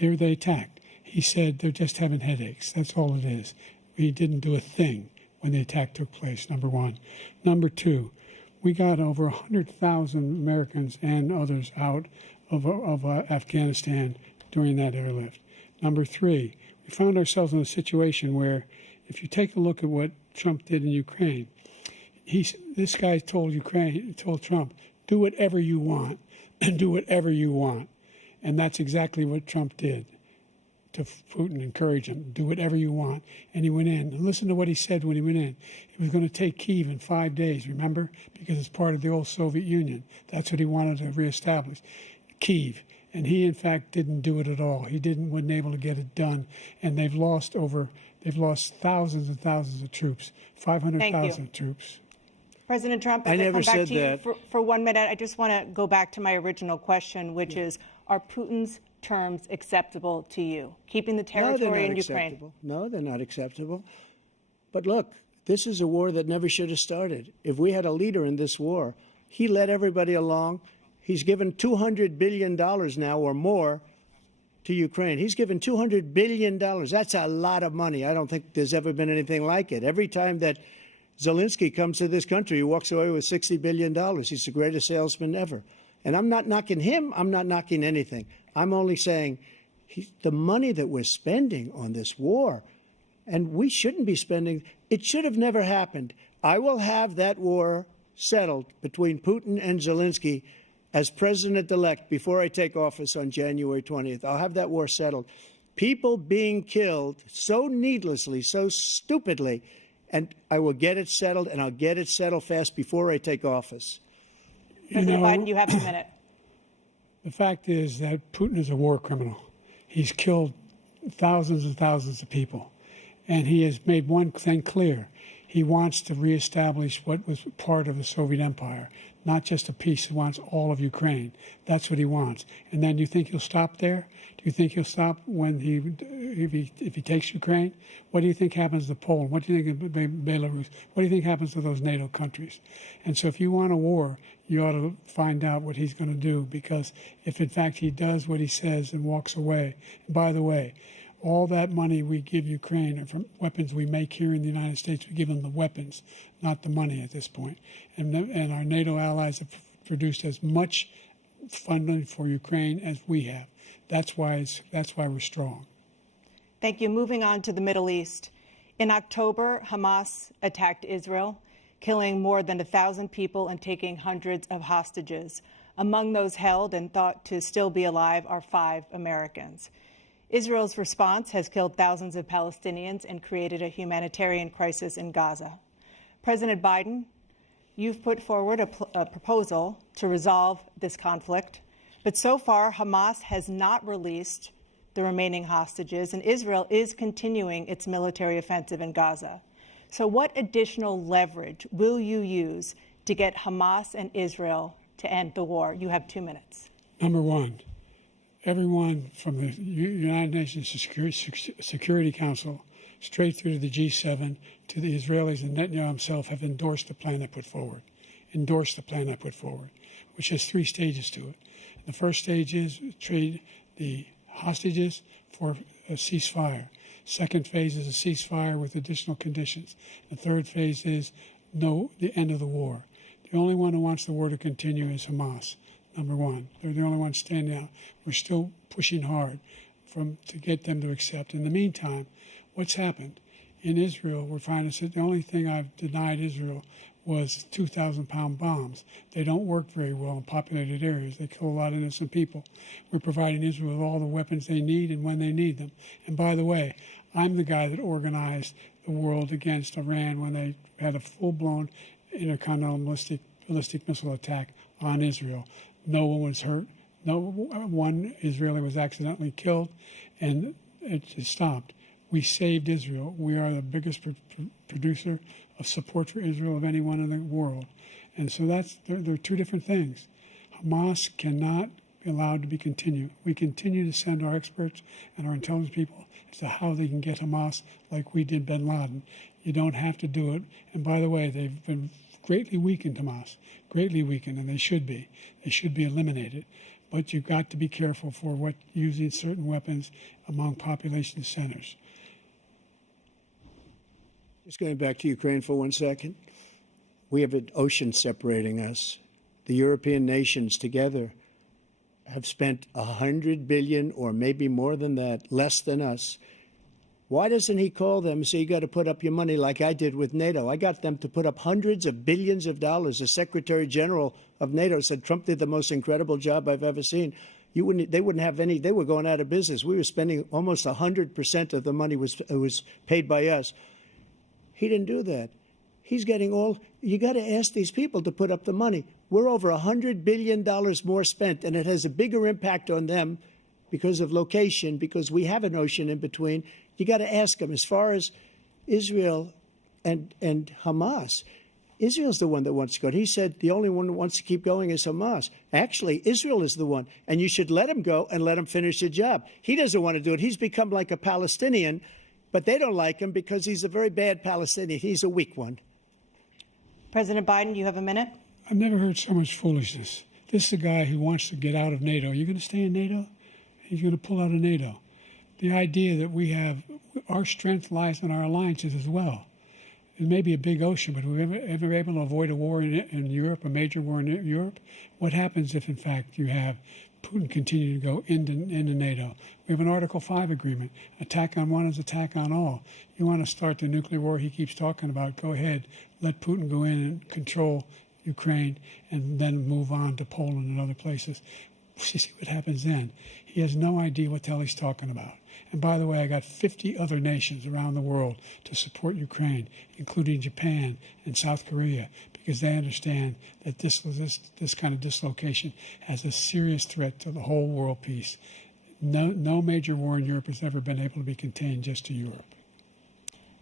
They attacked. He said they're just having headaches. That's all it is. He didn't do a thing when the attack took place, number one. Number 2, we got over 100,000 Americans and others out of Afghanistan during that airlift. Number 3, we found ourselves in a situation where, if you take a look at what Trump did in Ukraine, this guy told Trump, do whatever you want, and do whatever you want. And that's exactly what Trump did to Putin, encourage him, do whatever you want. And he went in. And listen to what he said when he went in. He was going to take Kyiv in 5 days, remember? Because it's part of the old Soviet Union. That's what he wanted to reestablish, Kyiv. And he, in fact, didn't do it at all. He wasn't able to get it done. And they've lost thousands and thousands of troops, 500,000 troops. President Trump, I never come back said to you that. for 1 minute, I just want to go back to my original question, which is, are Putin's terms acceptable to you? Keeping the territory in Ukraine? Acceptable. No, they're not acceptable. But look, this is a war that never should have started. If we had a leader in this war, he led everybody along. He's given $200 billion now or more to Ukraine. He's given $200 billion. That's a lot of money. I don't think there's ever been anything like it. Every time that Zelensky comes to this country, he walks away with $60 billion. He's the greatest salesman ever. And I'm not knocking him. I'm not knocking anything. I'm only saying the money that we're spending on this war, and we shouldn't be spending, it should have never happened. I will have that war settled between Putin and Zelensky as president-elect before I take office on January 20th. I'll have that war settled. People being killed so needlessly, so stupidly, and I will get it settled, and I'll get it settled fast before I take office. President Biden, you have a minute. The fact is that Putin is a war criminal. He's killed thousands and thousands of people. And he has made one thing clear. He wants to reestablish what was part of the Soviet Empire, not just a piece. He wants all of Ukraine. That's what he wants. And then do you think he'll stop there? Do you think he'll stop when if he takes Ukraine? What do you think happens to Poland? What do you think of Belarus? What do you think happens to those NATO countries? And so if you want a war, you ought to find out what he's going to do, because if in fact he does what he says and walks away, and by the way, all that money we give Ukraine are from weapons we make here in the United States. We give them the weapons, not the money at this point. And our NATO allies have produced as much funding for Ukraine as we have. That's why we're strong. Thank you. Moving on to the Middle East. In October, Hamas attacked Israel, killing more than 1,000 people and taking hundreds of hostages. Among those held and thought to still be alive are 5 Americans. Israel's response has killed thousands of Palestinians and created a humanitarian crisis in Gaza. President Biden, you've put forward a proposal to resolve this conflict, but so far Hamas has not released the remaining hostages, and Israel is continuing its military offensive in Gaza. So what additional leverage will you use to get Hamas and Israel to end the war? You have 2 minutes. Number one, everyone from the United Nations Security Council straight through to the G7 to the Israelis and Netanyahu himself have endorsed the plan I put forward, which has 3 stages to it. The first stage is trade the hostages for a ceasefire. Second phase is a ceasefire with additional conditions. The third phase is the end of the war. The only one who wants the war to continue is Hamas. Number one, they're the only ones standing out. We're still pushing hard to get them to accept. In the meantime, what's happened in Israel, we're finding that the only thing I've denied Israel was 2,000-pound bombs. They don't work very well in populated areas. They kill a lot of innocent people. We're providing Israel with all the weapons they need and when they need them. And by the way, I'm the guy that organized the world against Iran when they had a full-blown intercontinental ballistic missile attack on Israel. No one was hurt. No one Israeli was accidentally killed, and it stopped. We saved Israel. We are the biggest producer of support for Israel of anyone in the world. And so there are two different things. Hamas cannot be allowed to be continued. We continue to send our experts and our intelligence people as to how they can get Hamas like we did bin Laden. You don't have to do it. And by the way, they've been greatly weakened, Hamas, greatly weakened, and they should be. They should be eliminated. But you've got to be careful for using certain weapons among population centers. Just going back to Ukraine for 1 second. We have an ocean separating us. The European nations together have spent $100 billion, or maybe more than that, less than us. Why doesn't he call them and say, you got to put up your money like I did with NATO? I got them to put up hundreds of billions of dollars. The Secretary General of NATO said Trump did the most incredible job I've ever seen. They wouldn't have any. They were going out of business. We were spending almost 100% of the money was paid by us. He didn't do that. He's getting all. You got to ask these people to put up the money. We're over $100 billion more spent, and it has a bigger impact on them because of location, because we have an ocean in between. You got to ask them. As far as Israel and Hamas, Israel's the one that wants to go. And he said the only one that wants to keep going is Hamas. Actually, Israel is the one, and you should let him go and let him finish the job. He doesn't want to do it. He's become like a Palestinian, but they don't like him because he's a very bad Palestinian. He's a weak one. President Biden, you have a minute. I've never heard so much foolishness. This is a guy who wants to get out of NATO. Are you going to stay in NATO? He's going to pull out of NATO. The idea that we have our strength lies in our alliances as well. It may be a big ocean, but are we ever able to avoid a war in Europe, a major war in Europe? What happens if, in fact, you have Putin continue to go into NATO? We have an Article 5 agreement. Attack on one is attack on all. You want to start the nuclear war he keeps talking about, go ahead. Let Putin go in and control Ukraine and then move on to Poland and other places. You see what happens then. He has no idea what the hell he's talking about. And by the way, I got 50 other nations around the world to support Ukraine, including Japan and South Korea, because they understand that this kind of dislocation has a serious threat to the whole world peace. No major war in Europe has ever been able to be contained just to Europe.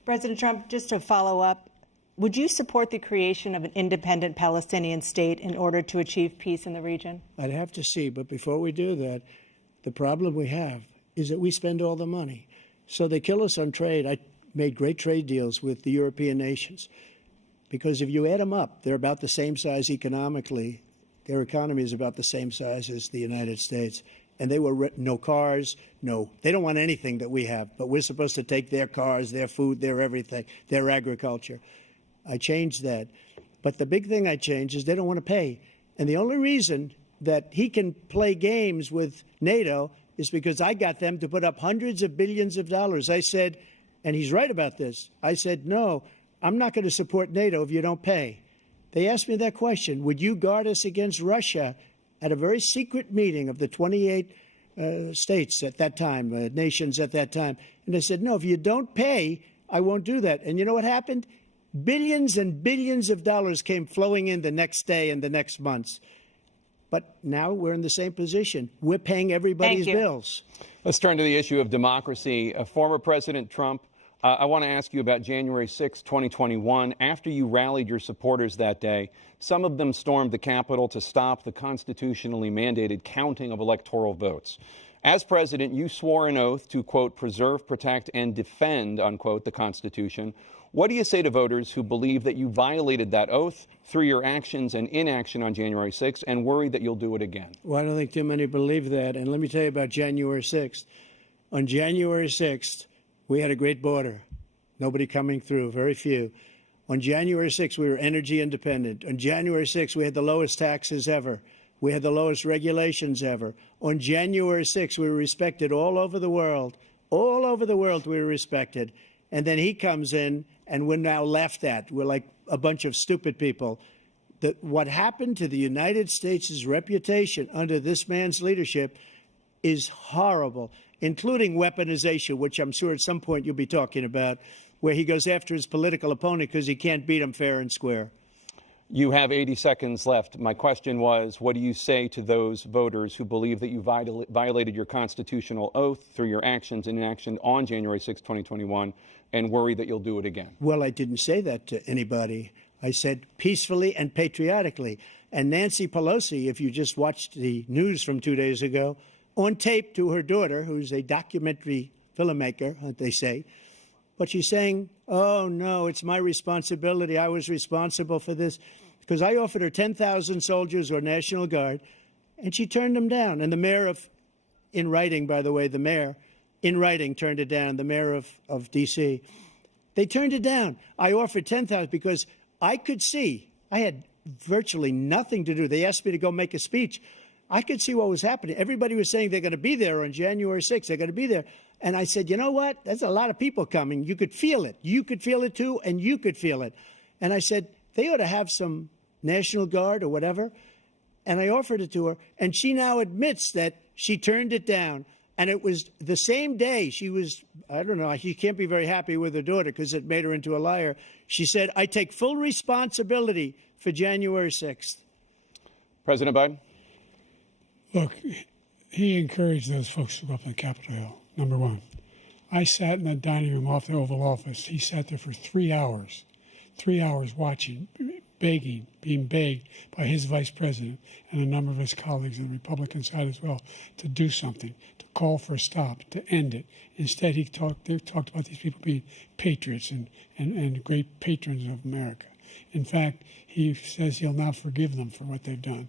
President Trump, just to follow up, would you support the creation of an independent Palestinian state in order to achieve peace in the region? I'd have to see, but before we do that, the problem we have is that we spend all the money. So they kill us on trade. I made great trade deals with the European nations because if you add them up, they're about the same size economically. Their economy is about the same size as the United States. And they were no cars, they don't want anything that we have, but we're supposed to take their cars, their food, their everything, their agriculture. I changed that. But the big thing I changed is they don't want to pay. And the only reason that he can play games with NATO is because I got them to put up hundreds of billions of dollars. I said, and he's right about this, I said, no, I'm not going to support NATO if you don't pay. They asked me that question, would you guard us against Russia at a very secret meeting of the 28 states at that time, nations at that time? And I said, no, if you don't pay, I won't do that. And you know what happened? Billions and billions of dollars came flowing in the next day and the next months. But now we're in the same position. We're paying everybody's bills. Let's turn to the issue of democracy. Former President Trump, I want to ask you about January 6, 2021. After you rallied your supporters that day, some of them stormed the Capitol to stop the constitutionally mandated counting of electoral votes. As president, you swore an oath to, quote, preserve, protect, and defend, unquote, the Constitution. What do you say to voters who believe that you violated that oath through your actions and inaction on January 6th and worry that you'll do it again? Well, I don't think too many believe that. And let me tell you about January 6th. On January 6th, we had a great border. Nobody coming through, very few. On January 6th, we were energy independent. On January 6th, we had the lowest taxes ever. We had the lowest regulations ever. On January 6th, we were respected all over the world. All over the world, we were respected. and then he comes in, and we're now laughed at. We're like a bunch of stupid people. What happened to the United States' reputation under this man's leadership is horrible, including weaponization, which I'm sure at some point you'll be talking about, where he goes after his political opponent because he can't beat him fair and square. You have 80 seconds left. My question was, what do you say to those voters who believe that you violated your constitutional oath through your actions and inaction on January 6, 2021, and worry that you'll do it again? Well, I didn't say that to anybody. I said peacefully and patriotically. And Nancy Pelosi, if you just watched the news from 2 days ago, on tape to her daughter, who's a documentary filmmaker, they say, but she's saying, oh, no, it's my responsibility. I was responsible for this. Because I offered her 10,000 soldiers or National Guard, and she turned them down. And the mayor in writing, by the way, the mayor in writing turned it down, the mayor of D.C. They turned it down. I offered 10,000 because I could see, I had virtually nothing to do. They asked me to go make a speech. I could see what was happening. Everybody was saying they're going to be there on January 6th. They're going to be there. And I said, you know what? There's a lot of people coming. You could feel it. You could feel it, too, and you could feel it. And I said, they ought to have some National Guard or whatever. And I offered it to her. And she now admits that she turned it down. And it was the same day she was, I don't know, she can't be very happy with her daughter because it made her into a liar. She said, I take full responsibility for January 6th. President Biden? Look, he encouraged those folks to go up on Capitol Hill, number one. I sat in that dining room off the Oval Office. He sat there for 3 hours watching, begging, being begged by his vice president and a number of his colleagues on the Republican side as well to do something, to call for a stop, to end it. Instead, they talked about these people being patriots and great patrons of America. In fact, he says he'll now forgive them for what they've done.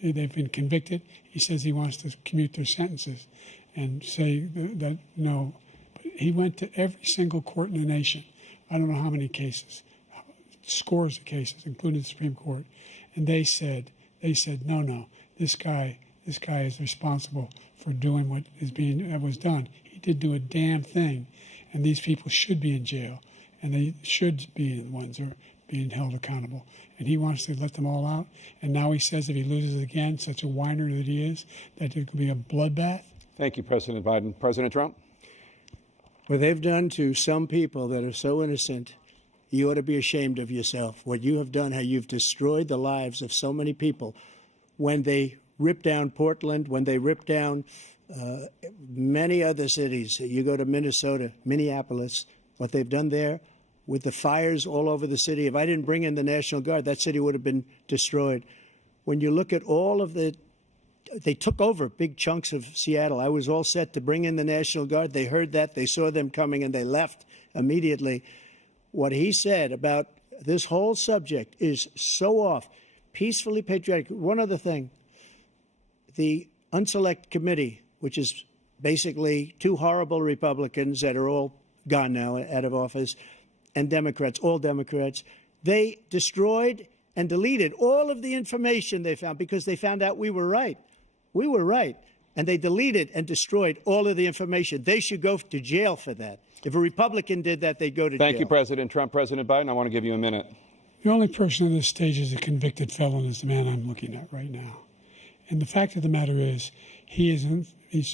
They've been convicted. He says he wants to commute their sentences and say that no. But he went to every single court in the nation. I don't know how many cases, scores of cases, including the Supreme Court, and they said, no, this guy is responsible for doing what was done. He did do a damn thing, and these people should be in jail, and they should be the ones who are being held accountable. And he wants to let them all out. And now he says if he loses again, such a whiner that he is, that it could be a bloodbath. Thank you, President Biden. President Trump? What they've done to some people that are so innocent, you ought to be ashamed of yourself. What you have done, how you've destroyed the lives of so many people. When they ripped down Portland, when they ripped down many other cities, you go to Minnesota, Minneapolis, what they've done there, with the fires all over the city. If I didn't bring in the National Guard, that city would have been destroyed. When you look at all of they took over big chunks of Seattle. I was all set to bring in the National Guard. They heard that, they saw them coming, and they left immediately. What he said about this whole subject is so off. Peacefully patriotic. One other thing, the Unselect Committee, which is basically two horrible Republicans that are all gone now out of office, and Democrats, all Democrats, they destroyed and deleted all of the information they found because they found out we were right. We were right. And they deleted and destroyed all of the information. They should go to jail for that. If a Republican did that, they'd go to jail. Thank you, President Trump. President Biden, I want to give you a minute. The only person on this stage is a convicted felon is the man I'm looking at right now. And the fact of the matter is,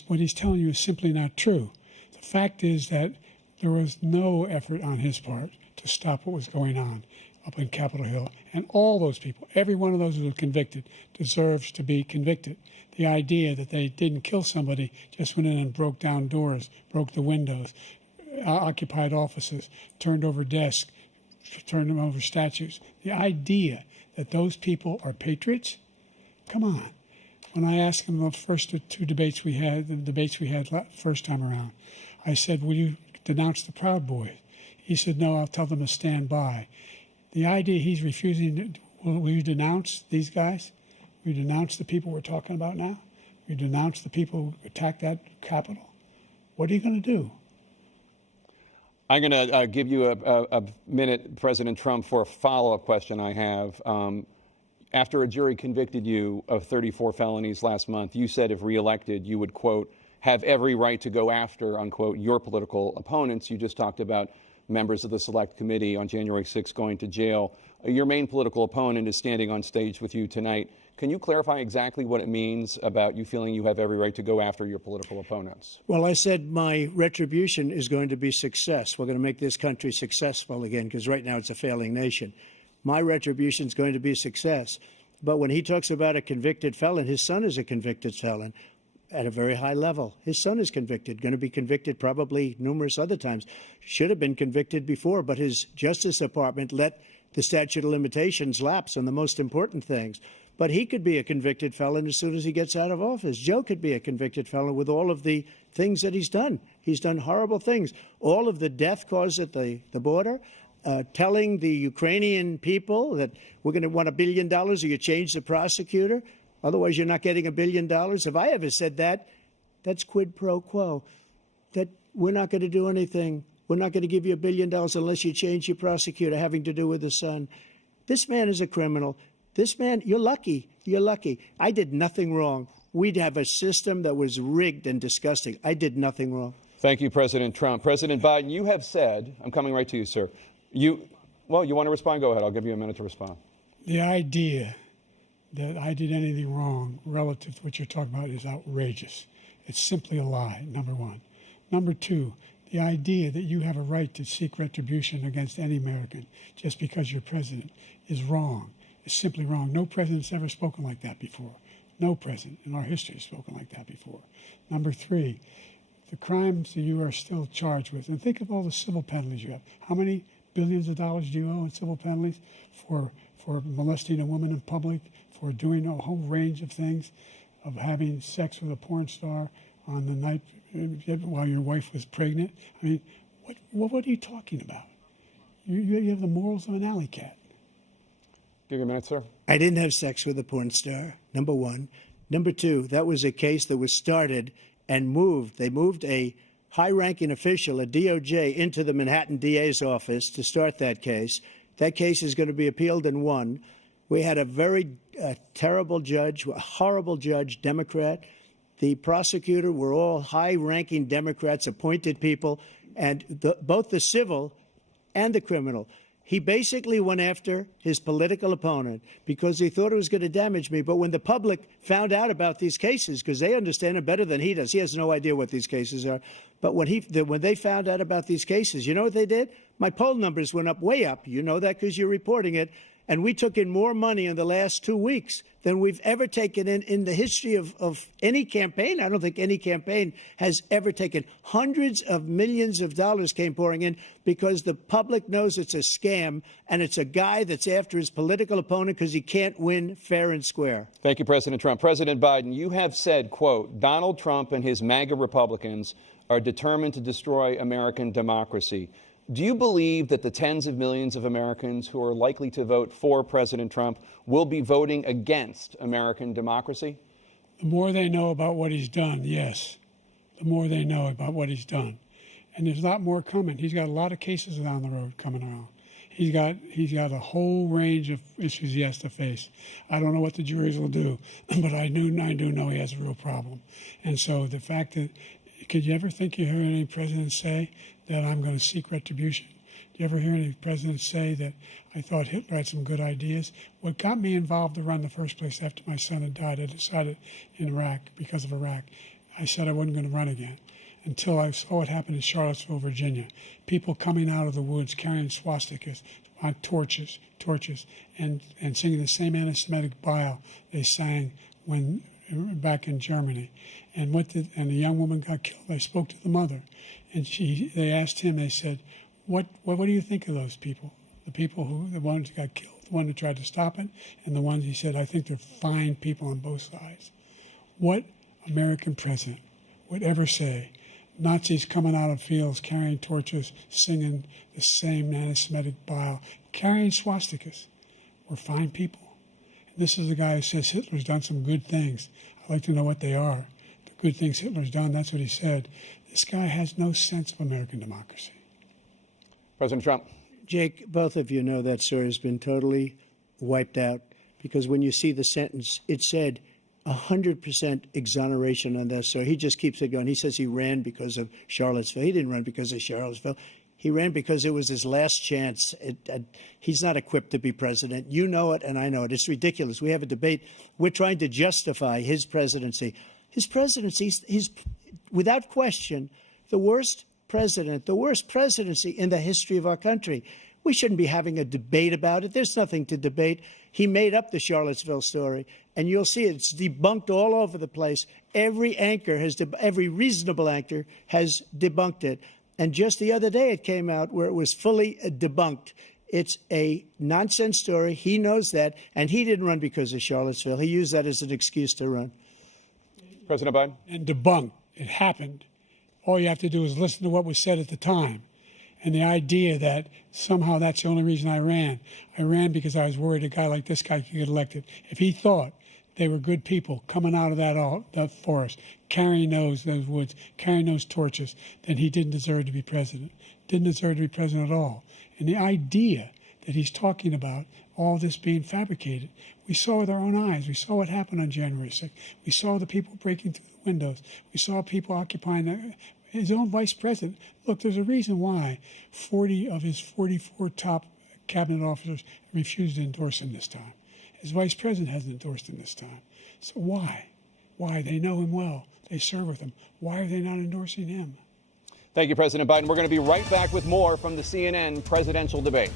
what he's telling you is simply not true. The fact is that there was no effort on his part to stop what was going on up in Capitol Hill. And all those people, every one of those who were convicted, deserves to be convicted. The idea that they didn't kill somebody, just went in and broke down doors, broke the windows, occupied offices, turned over desks, turned them over statues. The idea that those people are patriots? Come on. When I asked him the first two debates we had, first time around, I said, will you denounce the Proud Boys? He said, no, I'll tell them to stand by. The idea he's refusing, will you denounce these guys? Will you denounce the people we're talking about now? Will you denounce the people who attacked that Capitol? What are you going to do? I'm going to give you a minute, President Trump, for a follow-up question I have. After a jury convicted you of 34 felonies last month, you said if reelected, you would, quote, have every right to go after, unquote, your political opponents. You just talked about members of the Select Committee on January 6th going to jail. Your main political opponent is standing on stage with you tonight. Can you clarify exactly what it means about you feeling you have every right to go after your political opponents? Well, I said my retribution is going to be success. We're going to make this country successful again, because right now it's a failing nation. My retribution is going to be success. But when he talks about a convicted felon, his son is a convicted felon at a very high level. His son is convicted, going to be convicted probably numerous other times. Should have been convicted before, but his Justice Department let the statute of limitations lapse on the most important things. But he could be a convicted felon as soon as he gets out of office. Joe could be a convicted felon with all of the things that he's done. He's done horrible things. All of the death caused at the border, telling the Ukrainian people that we're going to want $1 billion or you change the prosecutor. Otherwise, you're not getting $1 billion. If I ever said that, that's quid pro quo. That we're not going to do anything. We're not going to give you $1 billion unless you change your prosecutor, having to do with the son. This man is a criminal. This man, you're lucky. You're lucky. I did nothing wrong. We'd have a system that was rigged and disgusting. I did nothing wrong. Thank you, President Trump. President Biden, you have said, I'm coming right to you, sir. Well, you want to respond? Go ahead. I'll give you a minute to respond. The idea that I did anything wrong relative to what you're talking about is outrageous. It's simply a lie, number one. Number two, the idea that you have a right to seek retribution against any American just because you're president is wrong. It's simply wrong. No president's ever spoken like that before. No president in our history has spoken like that before. Number three, the crimes that you are still charged with, and think of all the civil penalties you have. How many billions of dollars do you owe in civil penalties for molesting a woman in public, for doing a whole range of things, of having sex with a porn star on the night while your wife was pregnant? I mean, what are you talking about? You have the morals of an alley cat. Give you a minute, sir. I didn't have sex with a porn star, number one. Number two, that was a case that was started and moved. They moved a high-ranking official, a DOJ, into the Manhattan DA's office to start that case. That case is going to be appealed and won. We had a very terrible judge, a horrible judge, Democrat. The prosecutor were all high-ranking Democrats, appointed people, and both the civil and the criminal. He basically went after his political opponent because he thought it was going to damage me. But when the public found out about these cases, because they understand it better than he does, he has no idea what these cases are. But when they found out about these cases, you know what they did? My poll numbers went up, way up. You know that because you're reporting it. And we took in more money in the last 2 weeks than we've ever taken in the history of any campaign. I don't think any campaign has ever taken. Hundreds of millions of dollars came pouring in because the public knows it's a scam, and it's a guy that's after his political opponent because he can't win fair and square. Thank you, President Trump. President Biden, you have said, quote, Donald Trump and his MAGA Republicans are determined to destroy American democracy. Do you believe that the tens of millions of Americans who are likely to vote for President Trump will be voting against American democracy? The more they know about what he's done, yes. The more they know about what he's done. And there's a lot more coming. He's got a lot of cases down the road coming around. He's got a whole range of issues he has to face. I don't know what the juries will do, but I do know he has a real problem. And so the fact that, could you ever think you heard any president say that I'm going to seek retribution? Do you ever hear any president say that I thought Hitler had some good ideas? What got me involved to run in the first place after my son had died, I decided in Iraq, because of Iraq, I said I wasn't going to run again until I saw what happened in Charlottesville, Virginia. People coming out of the woods carrying swastikas on torches, and singing the same anti-Semitic bile they sang when back in Germany. And the young woman got killed. I spoke to the mother, and they asked him, they said, what do you think of those people? The ones who got killed, the one who tried to stop it, and the ones, he said, I think they're fine people on both sides. What American president would ever say, Nazis coming out of fields, carrying torches, singing the same anti-Semitic bile, carrying swastikas, were fine people? And this is the guy who says Hitler's done some good things. I'd like to know what they are. The good things Hitler's done, that's what he said. This guy has no sense of American democracy. President Trump. Jake, both of you know that story has been totally wiped out because when you see the sentence, it said 100% exoneration on that. So he just keeps it going. He says he ran because of Charlottesville. He didn't run because of Charlottesville. He ran because it was his last chance. He's not equipped to be president. You know it, and I know it. It's ridiculous. We have a debate. We're trying to justify his presidency. His presidency, he's without question the worst president, the worst presidency in the history of our country. We shouldn't be having a debate about it. There's nothing to debate. He made up the Charlottesville story, and you'll see it's debunked all over the place. Every reasonable anchor has debunked it. And just the other day it came out where it was fully debunked. It's a nonsense story. He knows that, and he didn't run because of Charlottesville. He used that as an excuse to run. President Biden? And debunked. It happened. All you have to do is listen to what was said at the time. And the idea that somehow that's the only reason I ran because I was worried a guy like this guy could get elected. If he thought they were good people coming out of that forest, carrying those woods, carrying those torches, then he didn't deserve to be president. Didn't deserve to be president at all. And the idea that he's talking about all this being fabricated, we saw with our own eyes. We saw what happened on January 6th. We saw the people breaking through the windows. We saw people occupying his own vice president. Look, there's a reason why 40 of his 44 top cabinet officers refused to endorse him this time. His vice president hasn't endorsed him this time. So why? Why? They know him well. They serve with him. Why are they not endorsing him? Thank you, President Biden. We're going to be right back with more from the CNN presidential debate.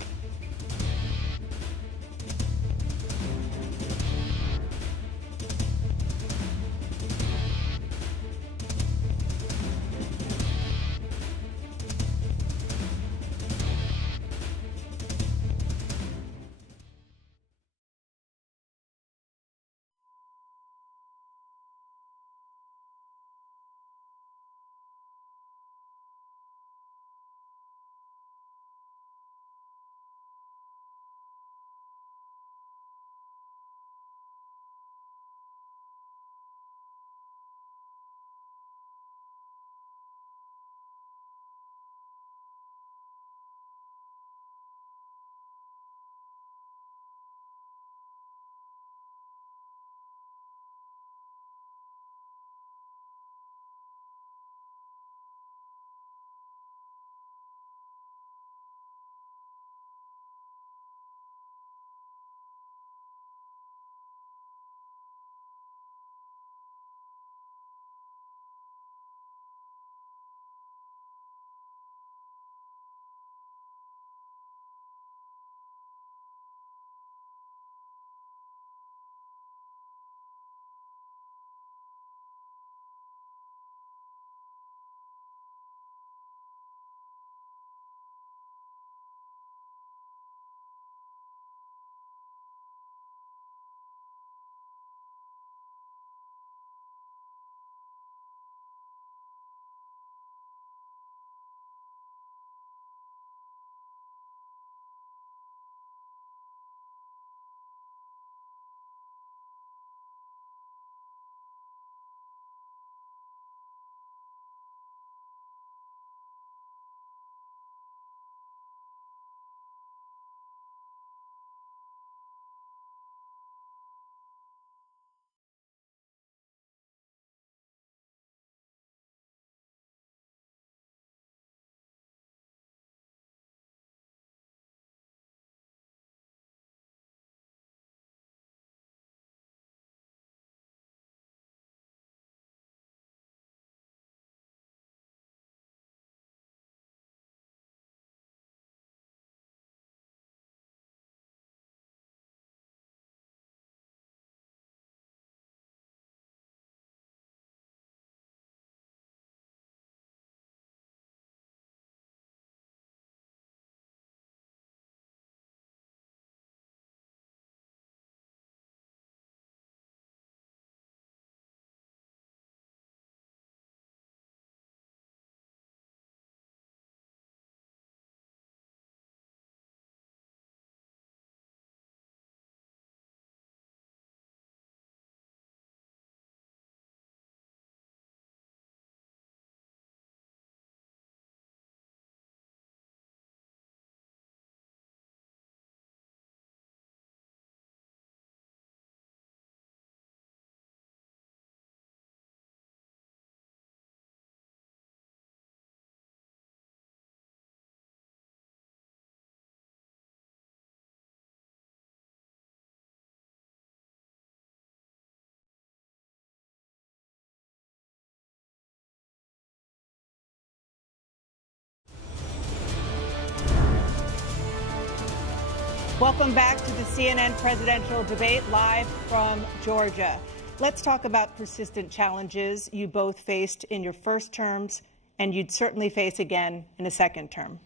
Welcome back to the CNN presidential debate live from Georgia. Let's talk about persistent challenges you both faced in your first terms and you'd certainly face again in a second term.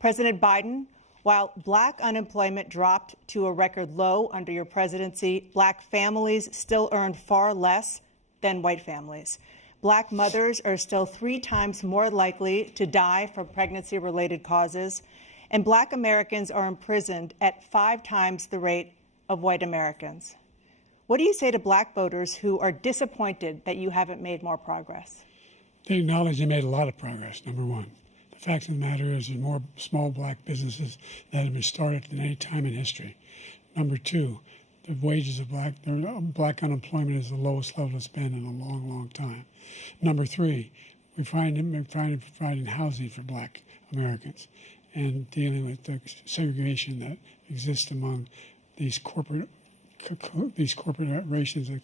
President Biden, while black unemployment dropped to a record low under your presidency, black families still earned far less than white families. Black mothers are still 3 times more likely to die from pregnancy-related causes, and black Americans are imprisoned at 5 times the rate of white Americans. What do you say to black voters who are disappointed that you haven't made more progress? They acknowledge they made a lot of progress, number one. The fact of the matter is there's more small black businesses that have been started than any time in history. Number two, the wages of black unemployment is the lowest level it's been in a long, long time. Number three, we're trying to provide housing for black Americans and dealing with the segregation that exists among these corporations that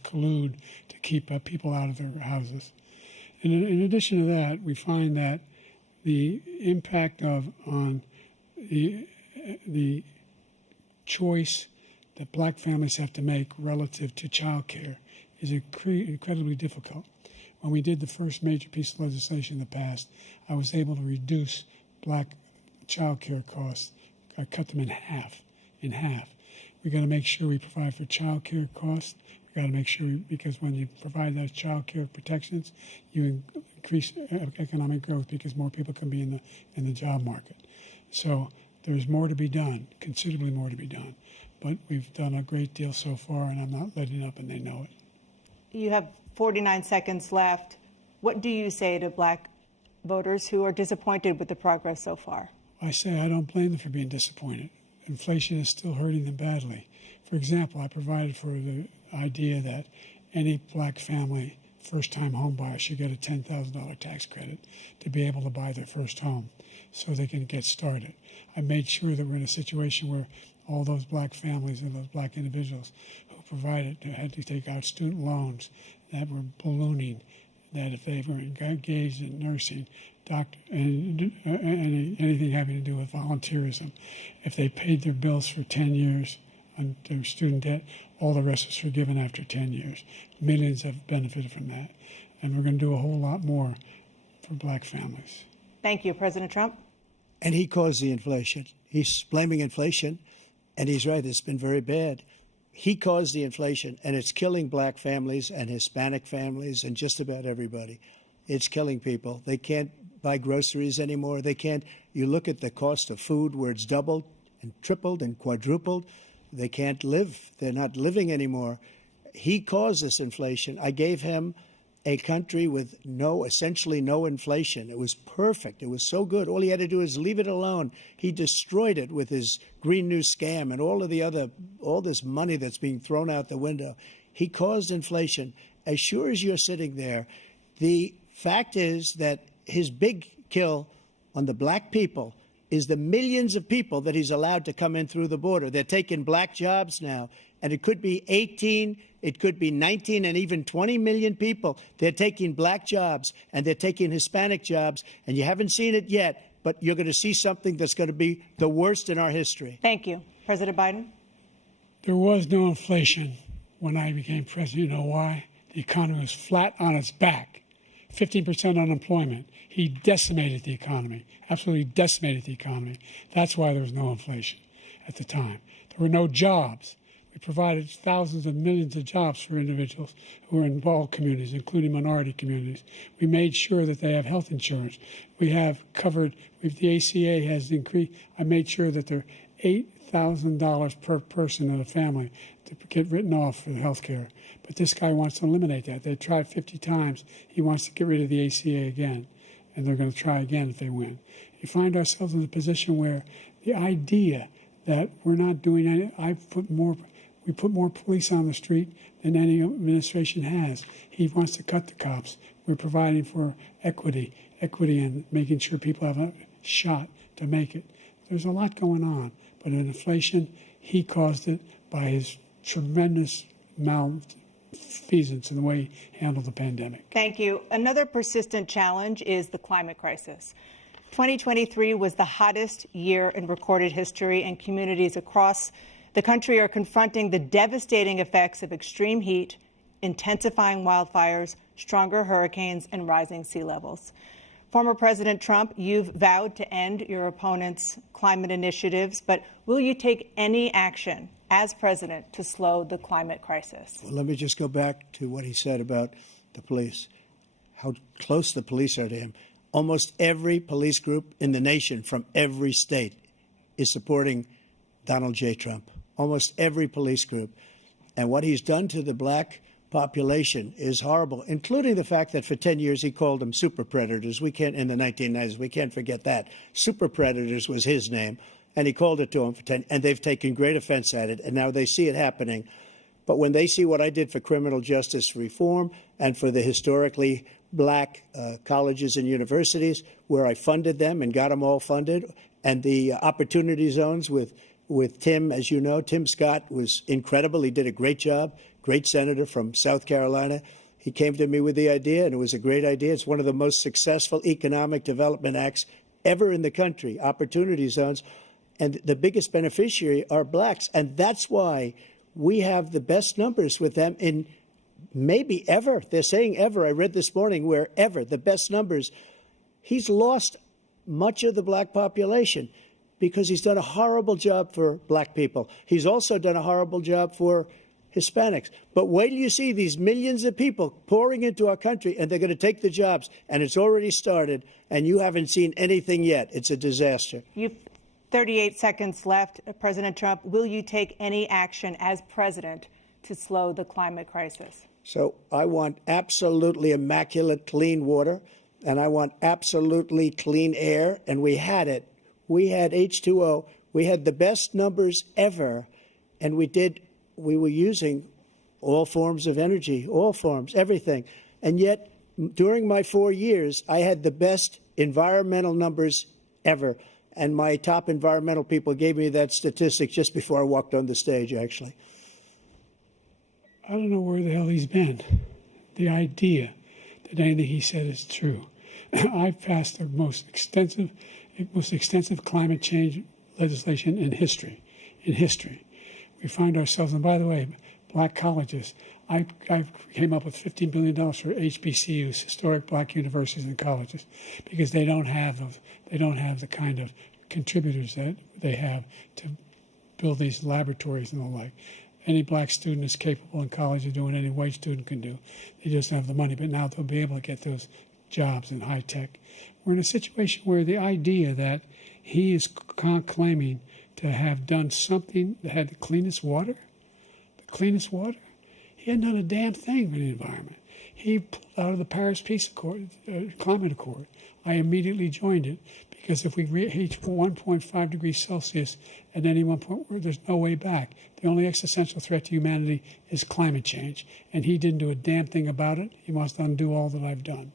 collude to keep people out of their houses. And in addition to that, we find that the impact on the choice that black families have to make relative to child care is incredibly difficult. When we did the first major piece of legislation in the past, I was able to reduce black child care costs. I cut them in half. We got to make sure we provide for child care costs. We got to make sure, because when you provide those child care protections, you increase economic growth because more people can be in the job market. So there's more to be done, considerably more to be done. But we've done a great deal so far, and I'm not letting up, and they know it. You have 49 seconds left. What do you say to black voters who are disappointed with the progress so far? I say I don't blame them for being disappointed. Inflation is still hurting them badly. For example, I provided for the idea that any black family, first-time home buyer, should get a $10,000 tax credit to be able to buy their first home so they can get started. I made sure that we're in a situation where all those black families and those black individuals who had to take out student loans that were ballooning, that if they were engaged in nursing, and anything having to do with volunteerism, if they paid their bills for 10 years on their student debt, all the rest was forgiven after 10 years. Millions have benefited from that. And we're going to do a whole lot more for black families. Thank you, President Trump. And he caused the inflation. He's blaming inflation, and he's right, it's been very bad. He caused the inflation, and it's killing black families and Hispanic families and just about everybody. It's killing people. They can't buy groceries anymore. They can't. You look at the cost of food where it's doubled and tripled and quadrupled. They can't live. They're not living anymore. He caused this inflation. I gave him a country with essentially no inflation. It was perfect. It was so good. All he had to do is leave it alone. He destroyed it with his Green New scam and all this money that's being thrown out the window. He caused inflation. As sure as you're sitting there, the fact is that his big kill on the black people is the millions of people that he's allowed to come in through the border. They're taking black jobs now, and it could be 18, it could be 19, and even 20 million people. They're taking black jobs, and they're taking Hispanic jobs, and you haven't seen it yet, but you're going to see something that's going to be the worst in our history. Thank you. President Biden? There was no inflation when I became president. You know why? The economy was flat on its back. 15% unemployment. He decimated the economy, absolutely decimated the economy. That's why there was no inflation at the time. There were no jobs. We provided thousands of millions of jobs for individuals who are in all communities, including minority communities. We made sure that they have health insurance. We have covered, the ACA has increased. I made sure that there are $8,000 per person in a family to get written off for the health care. But this guy wants to eliminate that. They tried 50 times. He wants to get rid of the ACA again, and they're going to try again if they win. You find ourselves in a position where the idea that we're not doing anything, we put more police on the street than any administration has. He wants to cut the cops. We're providing for equity and making sure people have a shot to make it. There's a lot going on, but in inflation, he caused it by his tremendous malfeasance in the way he handled the pandemic. Thank you. Another persistent challenge is the climate crisis. 2023 was the hottest year in recorded history, and communities across the country are confronting the devastating effects of extreme heat, intensifying wildfires, stronger hurricanes, and rising sea levels. Former President Trump, you've vowed to end your opponent's climate initiatives, but will you take any action as president to slow the climate crisis? Well, let me just go back to what he said about the police, how close the police are to him. Almost every police group in the nation from every state is supporting Donald J. Trump. Almost every police group. And what he's done to the black population is horrible, including the fact that for 10 years he called them super predators. We can't, in the 1990s, we can't forget that. Super predators was his name, and he called it to them for 10, and they've taken great offense at it, and now they see it happening. But when they see what I did for criminal justice reform and for the historically black colleges and universities, where I funded them and got them all funded, and the opportunity zones with Tim, as you know, Tim Scott was incredible. He did a great job, great senator from South Carolina. He came to me with the idea, and it was a great idea. It's one of the most successful economic development acts ever in the country, opportunity zones. And the biggest beneficiary are blacks. And that's why we have the best numbers with them in maybe ever. They're saying ever. I read this morning where ever, the best numbers. He's lost much of the black population because he's done a horrible job for black people. He's also done a horrible job for Hispanics. But wait till you see these millions of people pouring into our country, and they're going to take the jobs. And it's already started, and you haven't seen anything yet. It's a disaster. You've 38 seconds left. President Trump, will you take any action as president to slow the climate crisis? So I want absolutely immaculate clean water, and I want absolutely clean air, and we had it. We had H2O. We had the best numbers ever, and we were using all forms of energy, all forms, everything. And yet, during my 4 years, I had the best environmental numbers ever. And my top environmental people gave me that statistic just before I walked on the stage, actually. I don't know where the hell he's been. The idea that anything he said is true. I've passed the most extensive climate change legislation in history. We find ourselves, and by the way, black colleges. I came up with $15 billion for HBCUs, historic black universities and colleges, because they don't have the kind of contributors that they have to build these laboratories and the like. Any black student is capable in college of doing any white student can do. They just don't have the money, but now they'll be able to get those jobs in high tech. We're in a situation where the idea that he is claiming to have done something that had the cleanest water, he hadn't done a damn thing for the environment. He pulled out of the Paris Climate Accord. I immediately joined it because if we reach 1.5 degrees Celsius at any one point, there's no way back. The only existential threat to humanity is climate change, and he didn't do a damn thing about it. He wants to undo all that I've done.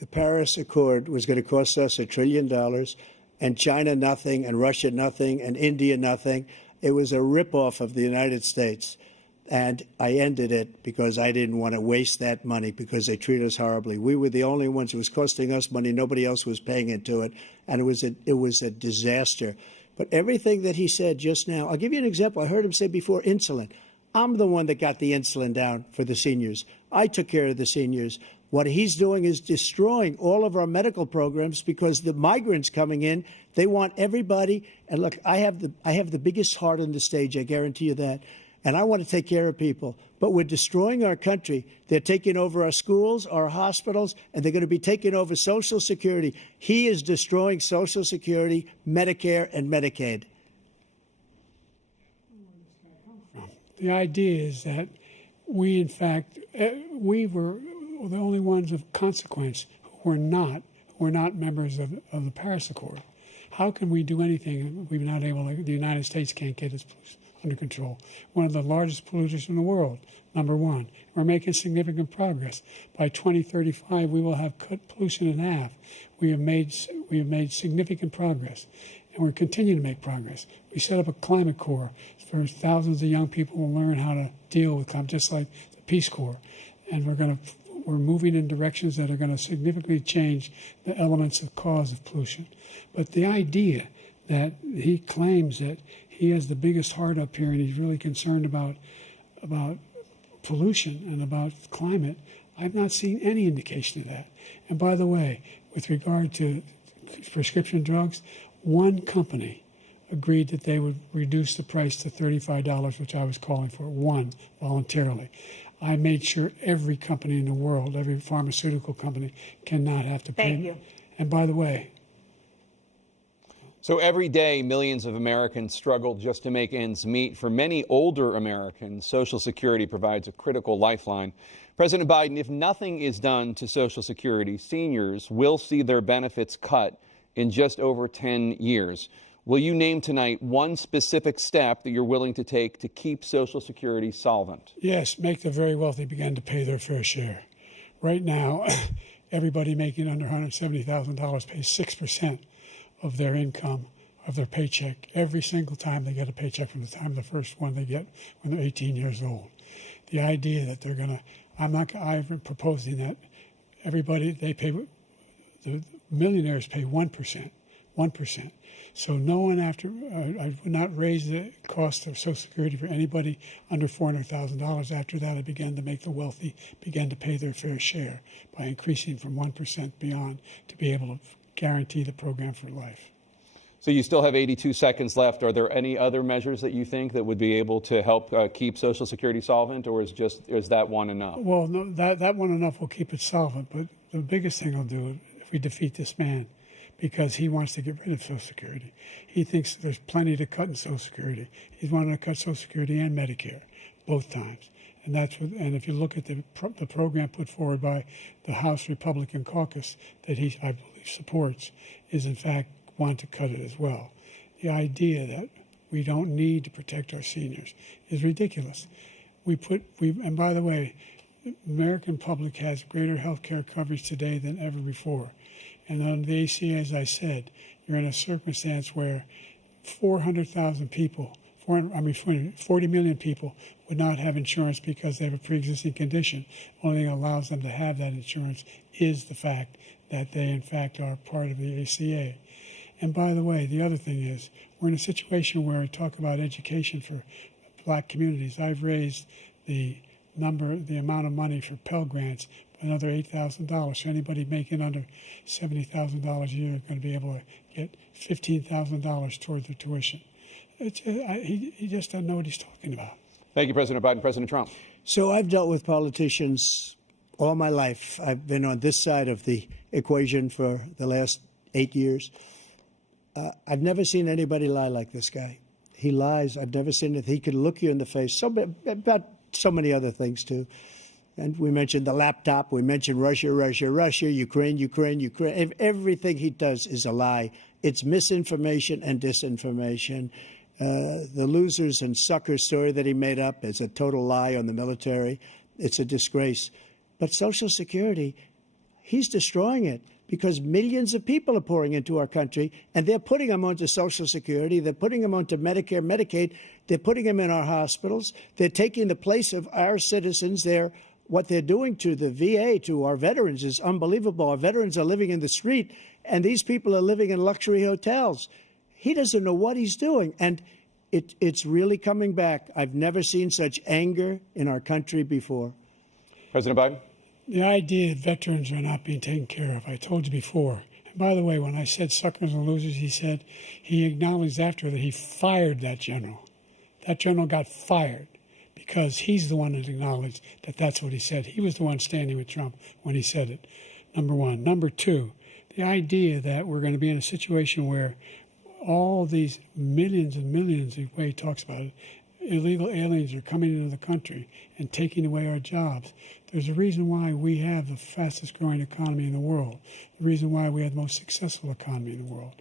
The Paris Accord was going to cost us $1 trillion, and China nothing, and Russia nothing, and India nothing. It was a ripoff of the United States. And I ended it because I didn't want to waste that money because they treat us horribly. We were the only ones who was costing us money. Nobody else was paying into it. And it was a disaster. But everything that he said just now, I'll give you an example. I heard him say before insulin. I'm the one that got the insulin down for the seniors. I took care of the seniors. What he's doing is destroying all of our medical programs because the migrants coming in, they want everybody. And look, I have the biggest heart on the stage. I guarantee you that. And I want to take care of people. But we're destroying our country. They're taking over our schools, our hospitals, and they're going to be taking over Social Security. He is destroying Social Security, Medicare, and Medicaid. The idea is that we, in fact, we were the only ones of consequence who were not members of the Paris Accord. How can we do anything if we're not able to, the United States can't get its pollution under control? One of the largest polluters in the world, number one. We're making significant progress. By 2035, we will have cut pollution in half. We have made significant progress, and we're continuing to make progress. We set up a climate corps for thousands of young people who learn how to deal with climate, just like the Peace Corps. And we're going to we're moving in directions that are going to significantly change the elements of cause of pollution. But the idea that he claims that he has the biggest heart up here and he's really concerned about pollution and about climate, I've not seen any indication of that. And by the way, with regard to prescription drugs, one company agreed that they would reduce the price to $35, which I was calling for, one, voluntarily. I made sure every company in the world, every pharmaceutical company, cannot have to pay. Thank you. And by the way, so every day, millions of Americans struggle just to make ends meet. For many older Americans, Social Security provides a critical lifeline. President Biden, if nothing is done to Social Security, seniors will see their benefits cut in just over 10 years. Will you name tonight one specific step that you're willing to take to keep Social Security solvent? yes, make the very wealthy begin to pay their fair share. Right now, everybody making under $170,000 pays 6% of their income, of their paycheck, every single time they get a paycheck from the time the first one they get when they're 18 years old. The idea that they're going to, I've been proposing that everybody, the millionaires pay 1%. So no one I would not raise the cost of Social Security for anybody under $400,000. After that, I began to make the wealthy begin to pay their fair share by increasing from 1% beyond to be able to guarantee the program for life. So you still have 82 seconds left. Are there any other measures that you think that would be able to help keep Social Security solvent, or is that one enough? Well, no, that one enough will keep it solvent, but the biggest thing I'll do if we defeat this man, because he wants to get rid of Social Security. He thinks there's plenty to cut in Social Security. He's wanting to cut Social Security and Medicare, both times. And if you look at the program put forward by the House Republican caucus that I believe supports, is in fact want to cut it as well. The idea that we don't need to protect our seniors is ridiculous. And by the way, the American public has greater health care coverage today than ever before. And on the ACA, as I said, you're in a circumstance where 400,000 people, 40 million people would not have insurance because they have a pre-existing condition. Only thing that allows them to have that insurance is the fact that they, in fact, are part of the ACA. And by the way, the other thing is, we're in a situation where we talk about education for black communities. I've raised the amount of money for Pell Grants by another $8,000. So anybody making under $70,000 a year is going to be able to get $15,000 toward their tuition. He just doesn't know what he's talking about. Thank you, President Biden. President Trump. So I've dealt with politicians all my life. I've been on this side of the equation for the last 8 years. I've never seen anybody lie like this guy. He lies. I've never seen it. He could look you in the face. About so many other things, too. And we mentioned the laptop. We mentioned Russia, Ukraine. Everything he does is a lie. It's misinformation and disinformation. The losers and suckers story that he made up is a total lie on the military. It's a disgrace. But Social Security, he's destroying it because millions of people are pouring into our country, and they're putting them onto Social Security. They're putting them onto Medicare, Medicaid. They're putting them in our hospitals. They're taking the place of our citizens. What they're doing to the VA, to our veterans, is unbelievable. Our veterans are living in the street, and these people are living in luxury hotels. He doesn't know what he's doing, and it's really coming back. I've never seen such anger in our country before. President Biden. The idea that veterans are not being taken care of, I told you before. And by the way, when I said suckers and losers, he acknowledged after that he fired that general. That general got fired because he's the one that acknowledged that that's what he said. He was the one standing with Trump when he said it, number one. Number two, the idea that we're going to be in a situation where all these millions and millions, the way he talks about it, illegal aliens are coming into the country and taking away our jobs. There's a reason why we have the fastest growing economy in the world, the reason why we have the most successful economy in the world.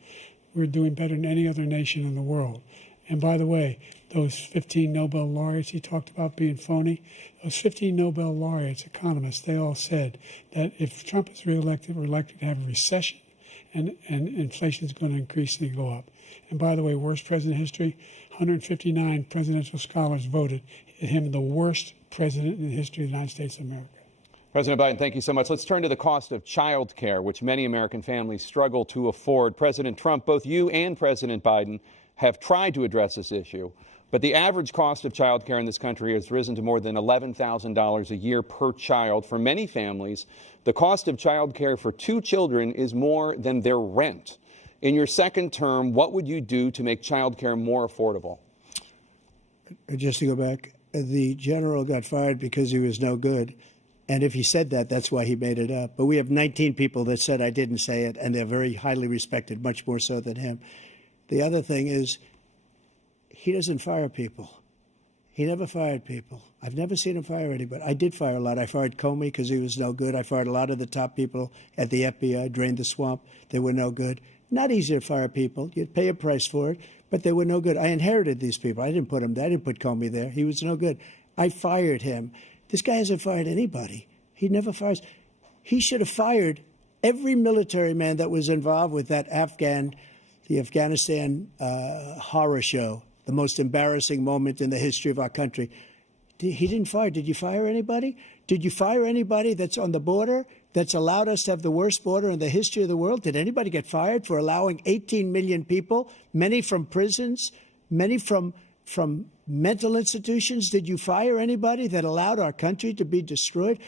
We're doing better than any other nation in the world. And by the way, those 15 Nobel laureates he talked about being phony, those 15 Nobel laureates, economists, they all said that if Trump is reelected, we're likely to have a recession and inflation is going to increasingly go up. And by the way, worst president in history, 159 presidential scholars voted him the worst president in the history of the United States of America. President Biden, thank you so much. Let's turn to the cost of child care, which many American families struggle to afford. President Trump, both you and President Biden have tried to address this issue, but the average cost of child care in this country has risen to more than $11,000 a year per child. For many families, the cost of child care for 2 children is more than their rent. In your second term, what would you do to make child care more affordable? Just to go back, the general got fired because he was no good. And if he said that, that's why he made it up. But we have 19 people that said I didn't say it, and they're very highly respected, much more so than him. The other thing is, he doesn't fire people. He never fired people. I've never seen him fire anybody. I did fire a lot. I fired Comey because he was no good. I fired a lot of the top people at the FBI, drained the swamp. They were no good. Not easy to fire people. You'd pay a price for it, but they were no good. I inherited these people. I didn't put them there. I didn't put Comey there. He was no good. I fired him. This guy hasn't fired anybody. He never fires. He should have fired every military man that was involved with that the Afghanistan horror show, the most embarrassing moment in the history of our country. He didn't fire. Did you fire anybody? Did you fire anybody that's on the border that's allowed us to have the worst border in the history of the world? Did anybody get fired for allowing 18 million people, many from prisons, many from mental institutions? Did you fire anybody that allowed our country to be destroyed?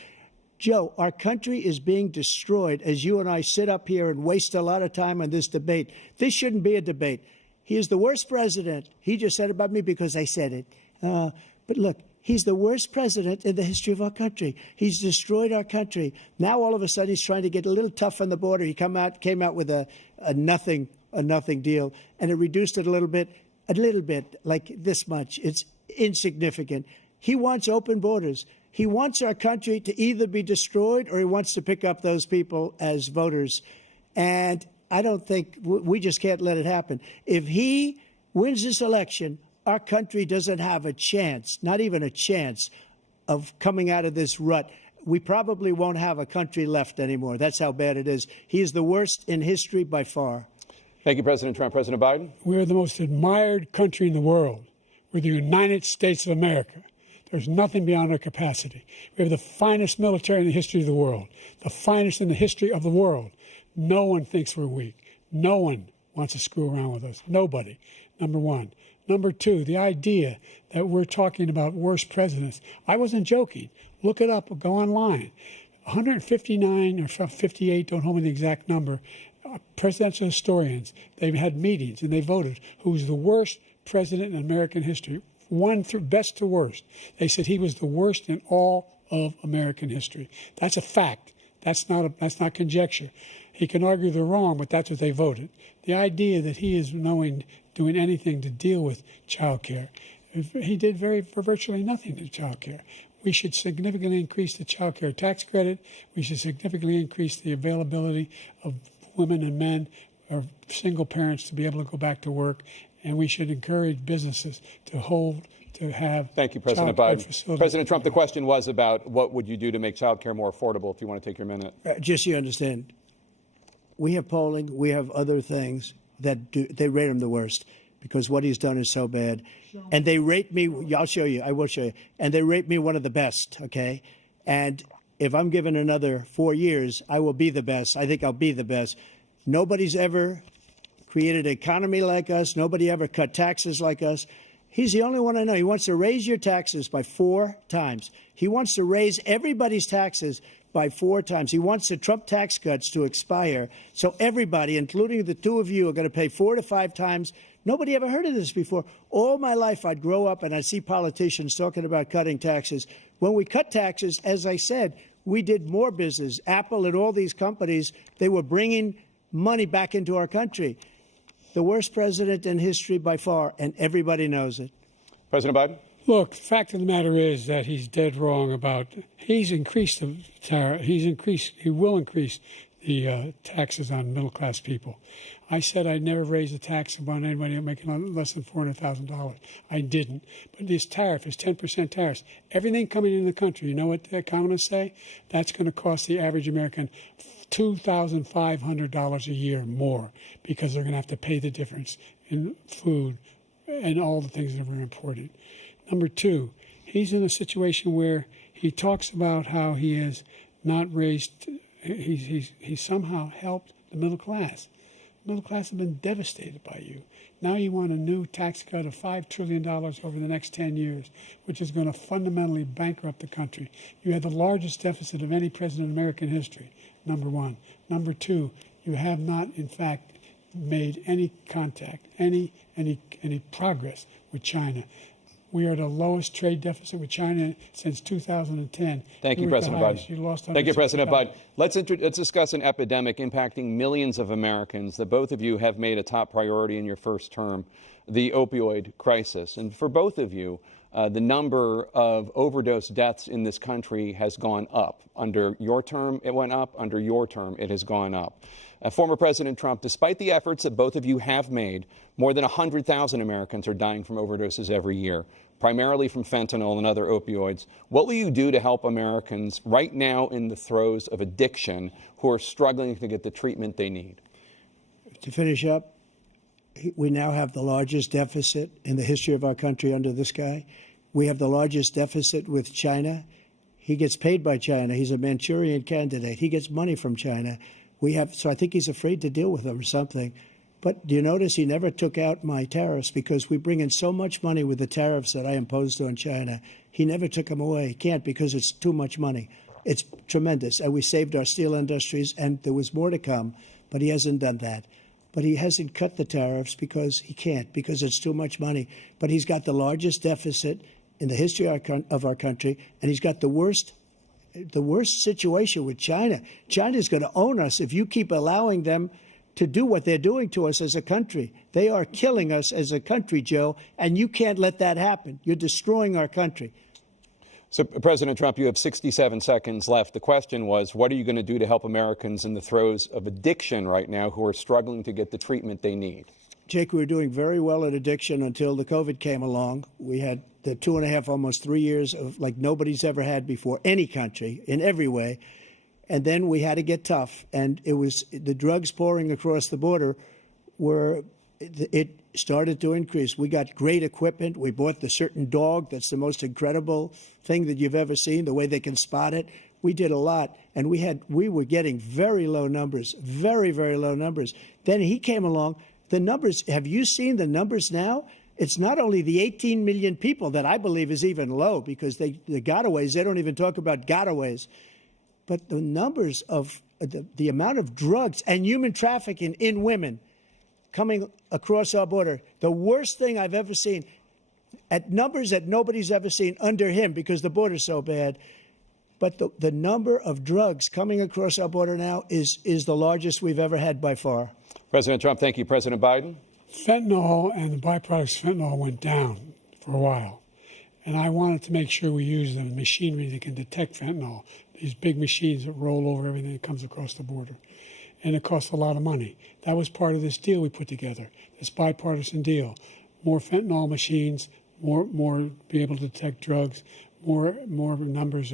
Joe, our country is being destroyed as you and I sit up here and waste a lot of time on this debate. This shouldn't be a debate. He is the worst president. He just said about me because I said it. But look, he's the worst president in the history of our country. He's destroyed our country. Now all of a sudden he's trying to get a little tough on the border. He came out with a nothing deal, and it reduced it a little bit, like this much. It's insignificant. He wants open borders. He wants our country to either be destroyed or he wants to pick up those people as voters. And I don't think we just can't let it happen. If he wins this election, our country doesn't have a chance, not even a chance, of coming out of this rut. We probably won't have a country left anymore. That's how bad it is. He is the worst in history by far. Thank you, President Trump. President Biden? We're the most admired country in the world. We're the United States of America. There's nothing beyond our capacity. We have the finest military in the history of the world, the finest in the history of the world. No one thinks we're weak. No one wants to screw around with us. Nobody, number one. Number two, the idea that we're talking about worst presidents. I wasn't joking. Look it up or go online. 159 or 58, don't hold me the exact number, presidential historians, they've had meetings and they voted who's the worst president in American history. One through best to worst. They said he was the worst in all of American history. That's a fact. That's not conjecture. He can argue they're wrong, but that's what they voted. The idea that he is doing anything to deal with child care, he did virtually nothing to child care. We should significantly increase the child care tax credit. We should significantly increase the availability of women and men or single parents to be able to go back to work. And we should encourage businesses to have. Thank you, President Biden. President Trump, the question was about what would you do to make child care more affordable, if you want to take your minute. Just so you understand, we have polling, we have other things that they rate him the worst because what he's done is so bad. And they rate me, I'll show you, I will show you, and they rate me one of the best, okay? And if I'm given another 4 years, I will be the best. I think I'll be the best. Nobody's ever created an economy like us. Nobody ever cut taxes like us. He's the only one I know. He wants to raise your taxes by 4 times. He wants to raise everybody's taxes by 4 times. He wants the Trump tax cuts to expire. So everybody, including the 2 of you, are going to pay 4 to 5 times. Nobody ever heard of this before. All my life, I'd grow up and I'd see politicians talking about cutting taxes. When we cut taxes, as I said, we did more business. Apple and all these companies, they were bringing money back into our country. The worst president in history by far, and everybody knows it. President Biden? Look, the fact of the matter is that he's dead wrong about, he's increased the tariff, he will increase the taxes on middle-class people. I said I'd never raise a tax on anybody making less than $400,000. I didn't. But this tariff is 10% tariffs. Everything coming in the country, you know what the economists say? That's going to cost the average American $2,500 a year more because they're going to have to pay the difference in food and all the things that are important. Number two, he's in a situation where he talks about how he has not raised. He somehow helped the middle class. The middle class have been devastated by you. Now you want a new tax cut of $5 trillion over the next 10 years, which is going to fundamentally bankrupt the country. You had the largest deficit of any president in American history, number one. Number two, you have not, in fact, made any contact, any progress with China. We are the lowest trade deficit with China since 2010. Thank you, President Biden. Thank you, President Biden. Let's discuss an epidemic impacting millions of Americans that both of you have made a top priority in your first term, the opioid crisis. And for both of you, the number of overdose deaths in this country has gone up. Under your term, it went up. Under your term, it has gone up. Former President Trump, despite the efforts that both of you have made, more than 100,000 Americans are dying from overdoses every year, primarily from fentanyl and other opioids. What will you do to help Americans right now in the throes of addiction who are struggling to get the treatment they need? To finish up, we now have the largest deficit in the history of our country under this guy. We have the largest deficit with China. He gets paid by China. He's a Manchurian candidate. He gets money from China. So I think he's afraid to deal with them or something. But do you notice he never took out my tariffs because we bring in so much money with the tariffs that I imposed on China. He never took them away. He can't because it's too much money. It's tremendous. And we saved our steel industries, and there was more to come, but he hasn't done that. But he hasn't cut the tariffs because he can't, because it's too much money. But he's got the largest deficit in the history of our country, and he's got the worst situation with China. China's going to own us if you keep allowing them to do what they're doing to us as a country. They are killing us as a country, Joe, and you can't let that happen. You're destroying our country. So, President Trump, you have 67 seconds left. The question was, what are you going to do to help Americans in the throes of addiction right now who are struggling to get the treatment they need? Jake, we were doing very well at addiction until the COVID came along. We had the 2.5, almost 3 years of like nobody's ever had before, any country, in every way. And then we had to get tough. And it was the drugs pouring across the border it started to increase. We got great equipment. We bought the certain dog that's the most incredible thing that you've ever seen, the way they can spot it. We did a lot, and we were getting very low numbers, very, very low numbers. Then he came along. The numbers, have you seen the numbers now? It's not only the 18 million people that I believe is even low because the gotaways, they don't even talk about gotaways. But the numbers of the amount of drugs and human trafficking in women coming across our border, the worst thing I've ever seen, at numbers that nobody's ever seen under him because the border's so bad. But the number of drugs coming across our border now is the largest we've ever had by far. President Trump, thank you. President Biden? Fentanyl and the byproducts of fentanyl went down for a while. And I wanted to make sure we use the machinery that can detect fentanyl, these big machines that roll over everything that comes across the border. And it costs a lot of money. That was part of this deal we put together, this bipartisan deal. More fentanyl machines, more be able to detect drugs, more numbers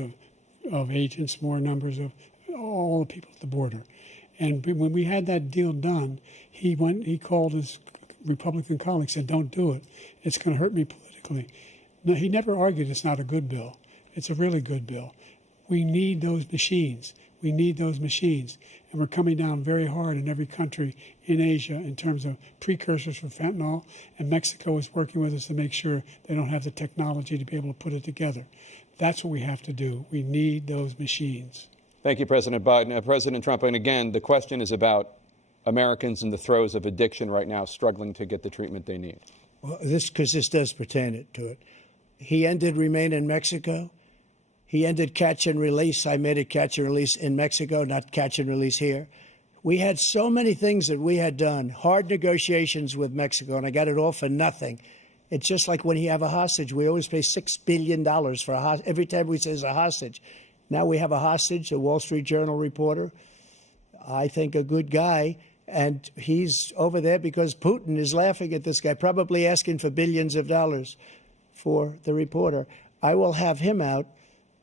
of agents, more numbers of all the people at the border. And when we had that deal done, he called his Republican colleagues and said, don't do it. It's going to hurt me politically. No, he never argued it's not a good bill. It's a really good bill. We need those machines. We need those machines. And we're coming down very hard in every country in Asia in terms of precursors for fentanyl. And Mexico is working with us to make sure they don't have the technology to be able to put it together. That's what we have to do. We need those machines. Thank you, President Biden. President Trump, and again, the question is about Americans in the throes of addiction right now struggling to get the treatment they need. Well, this does pertain to it. He ended Remain in Mexico. He ended catch and release. I made it catch and release in Mexico, not catch and release here. We had so many things that we had done, hard negotiations with Mexico, and I got it all for nothing. It's just like when you have a hostage. We always pay $6 billion for a hostage. Every time we say it's a hostage. Now we have a hostage, a Wall Street Journal reporter, I think a good guy, and he's over there because Putin is laughing at this guy, probably asking for billions of dollars for the reporter. I will have him out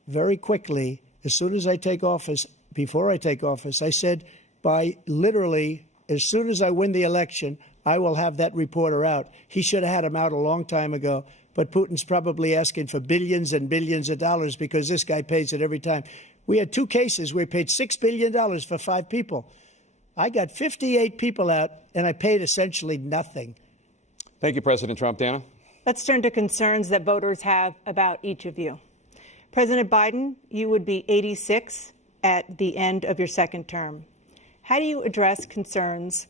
very quickly as soon as I take office. Before I take office, I said by literally as soon as I win the election, I will have that reporter out. He should have had him out a long time ago. But Putin's probably asking for billions and billions of dollars because this guy pays it every time. We had 2 cases where we paid $6 billion for 5 people. I got 58 people out, and I paid essentially nothing. Thank you, President Trump. Dana? Let's turn to concerns that voters have about each of you. President Biden, you would be 86 at the end of your second term. How do you address concerns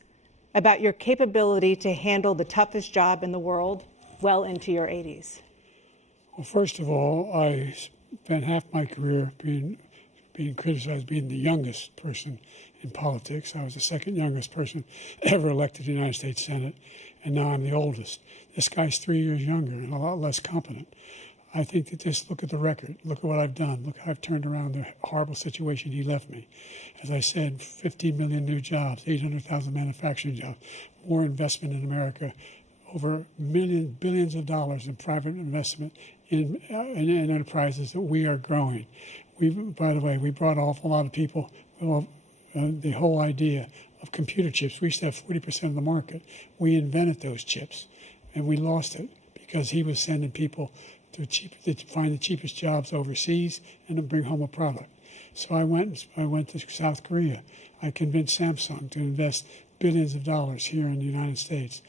about your capability to handle the toughest job in the world well into your 80s? Well, first of all, I spent half my career being criticized being the youngest person in politics. I was the second youngest person ever elected to the United States Senate, and now I'm the oldest. This guy's 3 years younger and a lot less competent. I think that just look at the record. Look at what I've done. Look how I've turned around the horrible situation he left me. As I said, 15 million new jobs, 800,000 manufacturing jobs, more investment in America, over billions of dollars in private investment in enterprises that we are growing. By the way, we brought an awful lot of people. The whole idea of computer chips, we used to have 40% of the market. We invented those chips, and we lost it because he was sending people to find the cheapest jobs overseas and to bring home a product. So I went to South Korea. I convinced Samsung to invest billions of dollars here in the United States.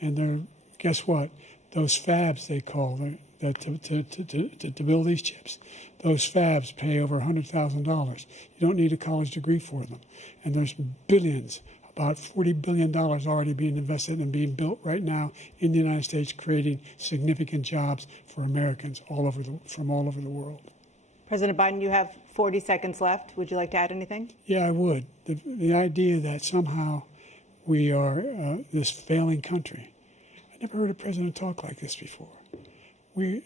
And guess what? Those fabs, they call to build these chips, those fabs pay over $100,000. You don't need a college degree for them. And there's billions, about $40 billion already being invested and being built right now in the United States, creating significant jobs for Americans from all over the world. President Biden, you have 40 seconds left. Would you like to add anything? Yeah, I would. The idea that somehow we are this failing country. I never heard a president talk like this before. We're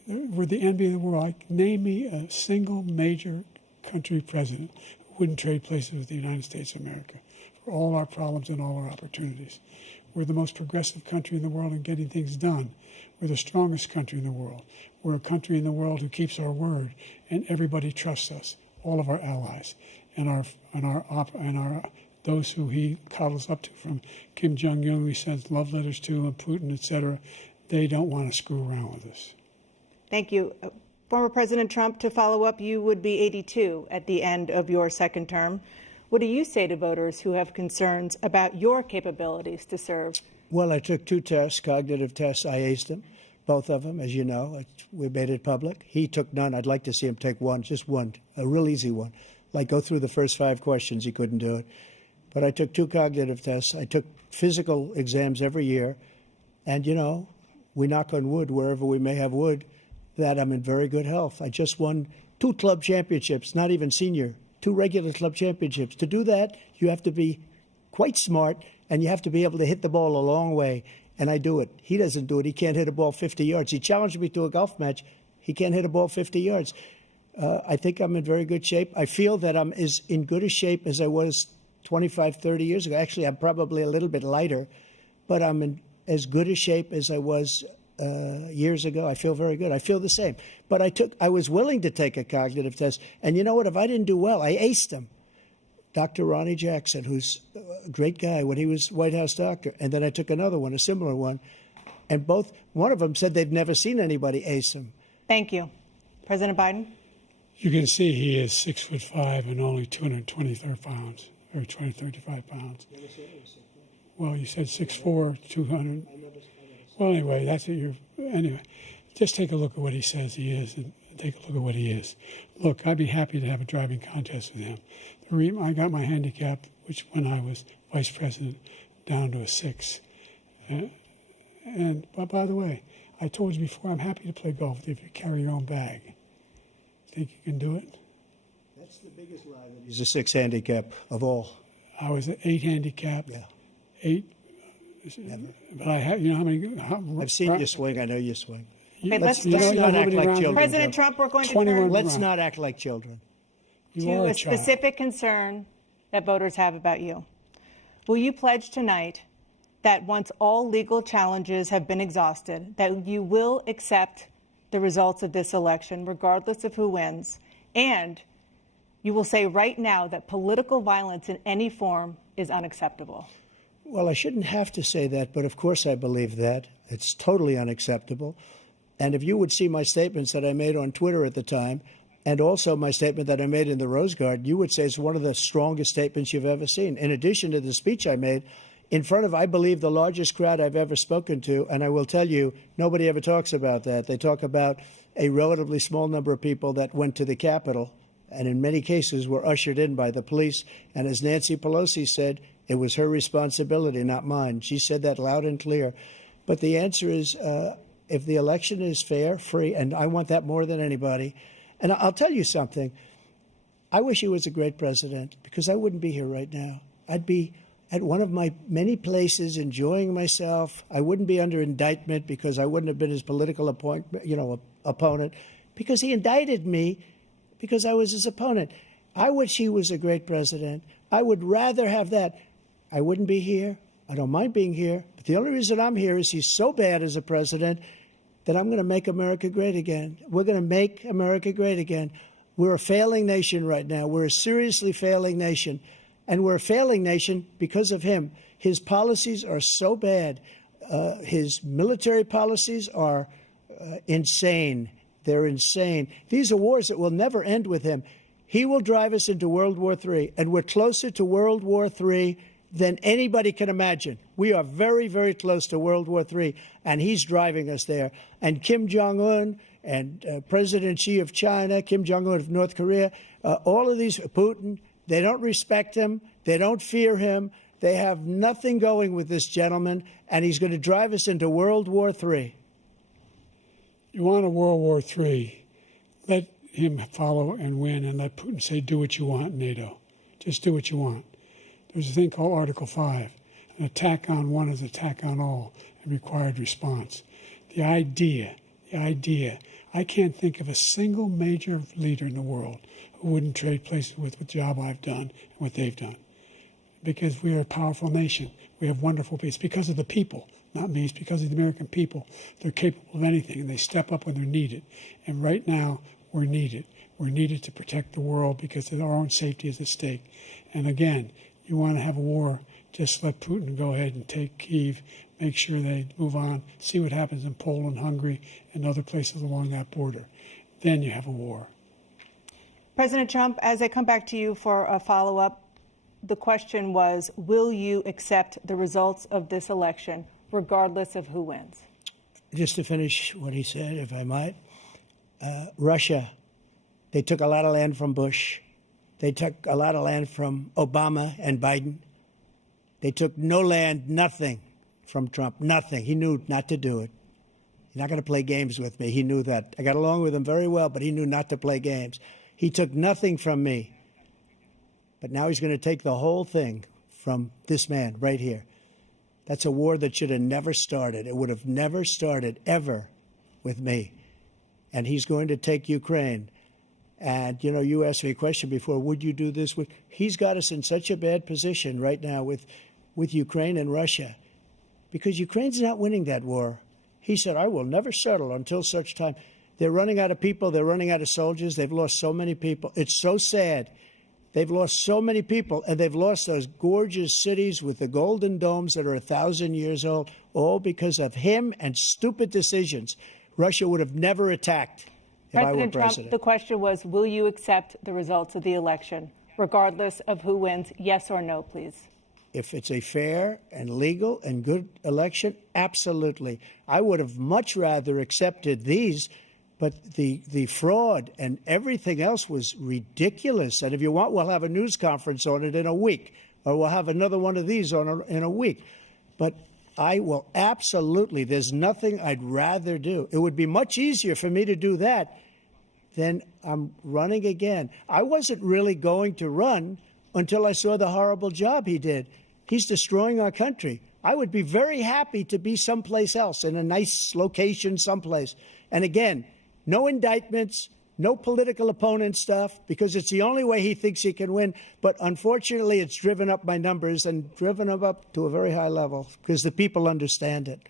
the envy of the world. Name me a single major country president who wouldn't trade places with the United States of America for all our problems and all our opportunities. We're the most progressive country in the world in getting things done. We're the strongest country in the world. We're a country in the world who keeps our word, and everybody trusts us, all of our allies, and those who he coddles up to, from Kim Jong-un, who he sends love letters to, and Putin, etc. They don't want to screw around with us. Thank you. Former President Trump, to follow up, you would be 82 at the end of your second term. What do you say to voters who have concerns about your capabilities to serve? Well, I took 2 tests, cognitive tests. I aced them, both of them, as you know. We made it public. He took none. I'd like to see him take one, just one, a real easy one. Like go through the first 5 questions. He couldn't do it. But I took 2 cognitive tests. I took physical exams every year. And, you know, we knock on wood wherever we may have wood, that I'm in very good health. I just won 2 club championships, not even senior, 2 regular club championships. To do that, you have to be quite smart, and you have to be able to hit the ball a long way. And I do it. He doesn't do it. He can't hit a ball 50 yards. He challenged me to a golf match. He can't hit a ball 50 yards. I think I'm in very good shape. I feel that I'm as in good a shape as I was 25, 30 years ago. Actually, I'm probably a little bit lighter, but I'm in as good a shape as I was years ago. I feel very good. I feel the same. But I was willing to take a cognitive test. And you know what? If I didn't do well, I aced him. Dr. Ronnie Jackson, who's a great guy when he was White House doctor. And then I took another one, a similar one. And one of them said they've never seen anybody ace him. Thank you. President Biden? You can see he is 6'5" and only 223 pounds, or 235 pounds. Well, you said 6'4", 200. Well, anyway, that's what anyway, just take a look at what he says he is, and take a look at what he is. Look, I'd be happy to have a driving contest with him. I got my handicap, which when I was vice president, down to a 6. But by the way, I told you before, I'm happy to play golf if you carry your own bag. Think you can do it? That's the biggest lie. That he's a 6 handicap of all. I was an 8 handicap. Yeah. 8. Never. But I have, you know how many? I've seen you swing. I know you swing. Okay, let's not act like children. President Trump, we're going to turn Let's not act like children. to a specific concern that voters have about you. Will you pledge tonight that once all legal challenges have been exhausted, that you will accept the results of this election, regardless of who wins, and you will say right now that political violence in any form is unacceptable? Well, I shouldn't have to say that, but of course I believe that. It's totally unacceptable. And if you would see my statements that I made on Twitter at the time, and also my statement that I made in the Rose Garden, you would say it's one of the strongest statements you've ever seen. In addition to the speech I made in front of, I believe, the largest crowd I've ever spoken to, and I will tell you, nobody ever talks about that. They talk about a relatively small number of people that went to the Capitol, and in many cases were ushered in by the police. And as Nancy Pelosi said, it was her responsibility, not mine. She said that loud and clear. But the answer is, if the election is fair, free, and I want that more than anybody. And I'll tell you something. I wish he was a great president, because I wouldn't be here right now. I'd be at one of my many places enjoying myself. I wouldn't be under indictment because I wouldn't have been his political opponent, because he indicted me because I was his opponent. I wish he was a great president. I would rather have that. I wouldn't be here. I don't mind being here. But the only reason I'm here is he's so bad as a president that I'm going to make America great again. We're going to make America great again. We're a failing nation right now. We're a seriously failing nation. And we're a failing nation because of him. His policies are so bad. His military policies are insane. They're insane. These are wars that will never end with him. He will drive us into World War III, and we're closer to World War III than anybody can imagine. We are very, very close to World War III, and he's driving us there. And Kim Jong-un and President Xi of China, Kim Jong-un of North Korea, all of these, Putin, they don't respect him. They don't fear him. They have nothing going with this gentleman, and he's going to drive us into World War III. You want a World War III, let him follow and win, and let Putin say, do what you want, NATO. Just do what you want. There's a thing called Article 5. An attack on one is an attack on all, and required response. The idea, I can't think of a single major leader in the world who wouldn't trade places with the job I've done and what they've done. Because we are a powerful nation. We have wonderful people. It's because of the people, not me. It's because of the American people. They're capable of anything, and they step up when they're needed. And right now, we're needed. We're needed to protect the world because our own safety is at stake. And again, you want to have a war, just let Putin go ahead and take Kyiv, make sure they move on, see what happens in Poland, Hungary, and other places along that border. Then you have a war. President Trump, as I come back to you for a follow-up, the question was, will you accept the results of this election, regardless of who wins? Just to finish what he said, if I might, Russia, they took a lot of land from Bush. They took a lot of land from Obama and Biden. They took no land, nothing from Trump, nothing. He knew not to do it. He's not going to play games with me. He knew that. I got along with him very well, but he knew not to play games. He took nothing from me. But now he's going to take the whole thing from this man right here. That's a war that should have never started. It would have never started ever with me. And he's going to take Ukraine. And, you know, you asked me a question before, would you do this? He's got us in such a bad position right now with Ukraine and Russia, because Ukraine's not winning that war. He said, I will never settle until such time. They're running out of people. They're running out of soldiers. They've lost so many people. It's so sad. They've lost so many people, and they've lost those gorgeous cities with the golden domes that are 1,000 years old, all because of him and stupid decisions. Russia would have never attacked if I were president. President Trump, the question was, will you accept the results of the election, regardless of who wins? Yes or no, please. If it's a fair and legal and good election, absolutely. I would have much rather accepted these, but the fraud and everything else was ridiculous. And if you want, we'll have a news conference on it in a week, or we'll have another one of these in a week. But I will absolutely, there's nothing I'd rather do. It would be much easier for me to do that than I'm running again. I wasn't really going to run until I saw the horrible job he did. He's destroying our country. I would be very happy to be someplace else, in a nice location someplace. And again, no indictments, no political opponent stuff, because it's the only way he thinks he can win. But unfortunately, it's driven up my numbers and driven them up to a very high level because the people understand it.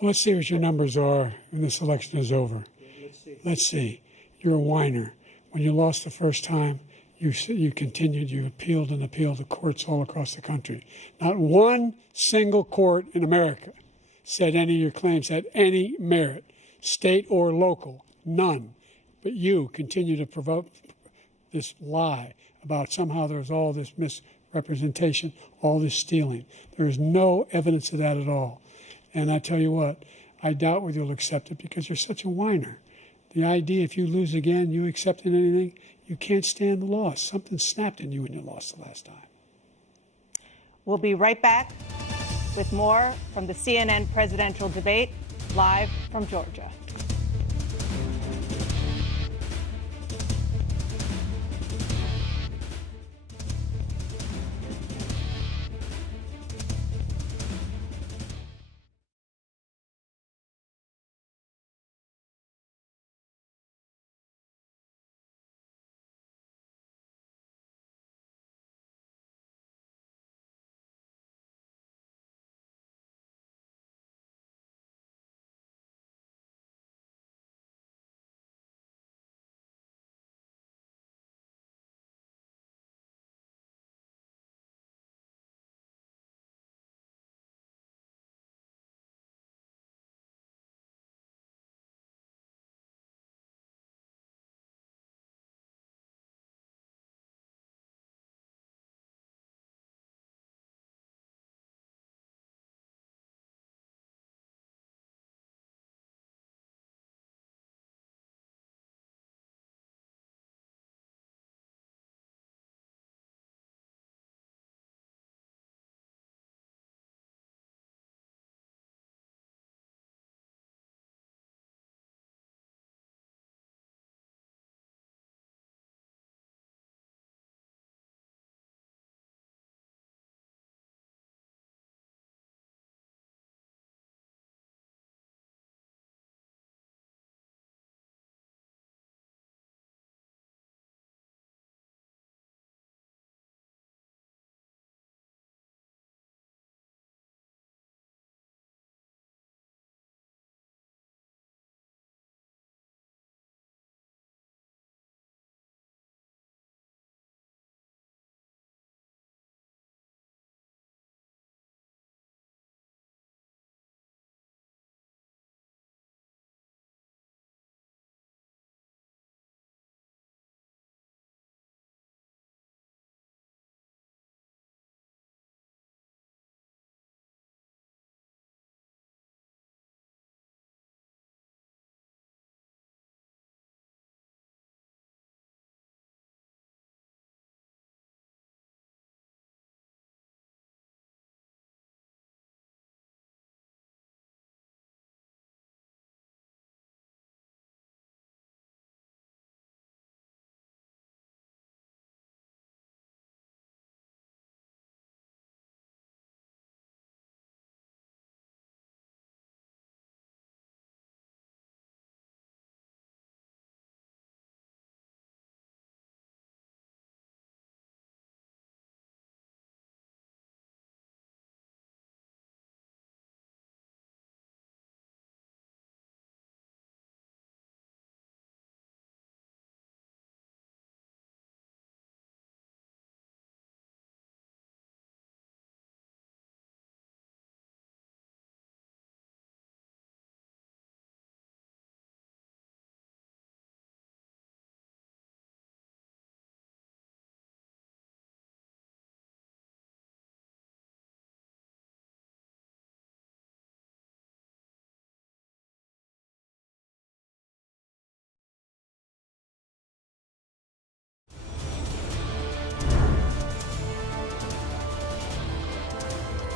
Well, let's see what your numbers are when this election is over. Let's see. You're a whiner. When you lost the first time, you continued, you appealed and appealed to courts all across the country. Not one single court in America said any of your claims had any merit, state or local, none. But you continue to provoke this lie about somehow there's all this misrepresentation, all this stealing. There is no evidence of that at all. And I tell you what, I doubt whether you'll accept it because you're such a whiner. The idea if you lose again, you accepting anything, you can't stand the loss. Something snapped in you when you lost the last time. We'll be right back with more from the CNN presidential debate, live from Georgia.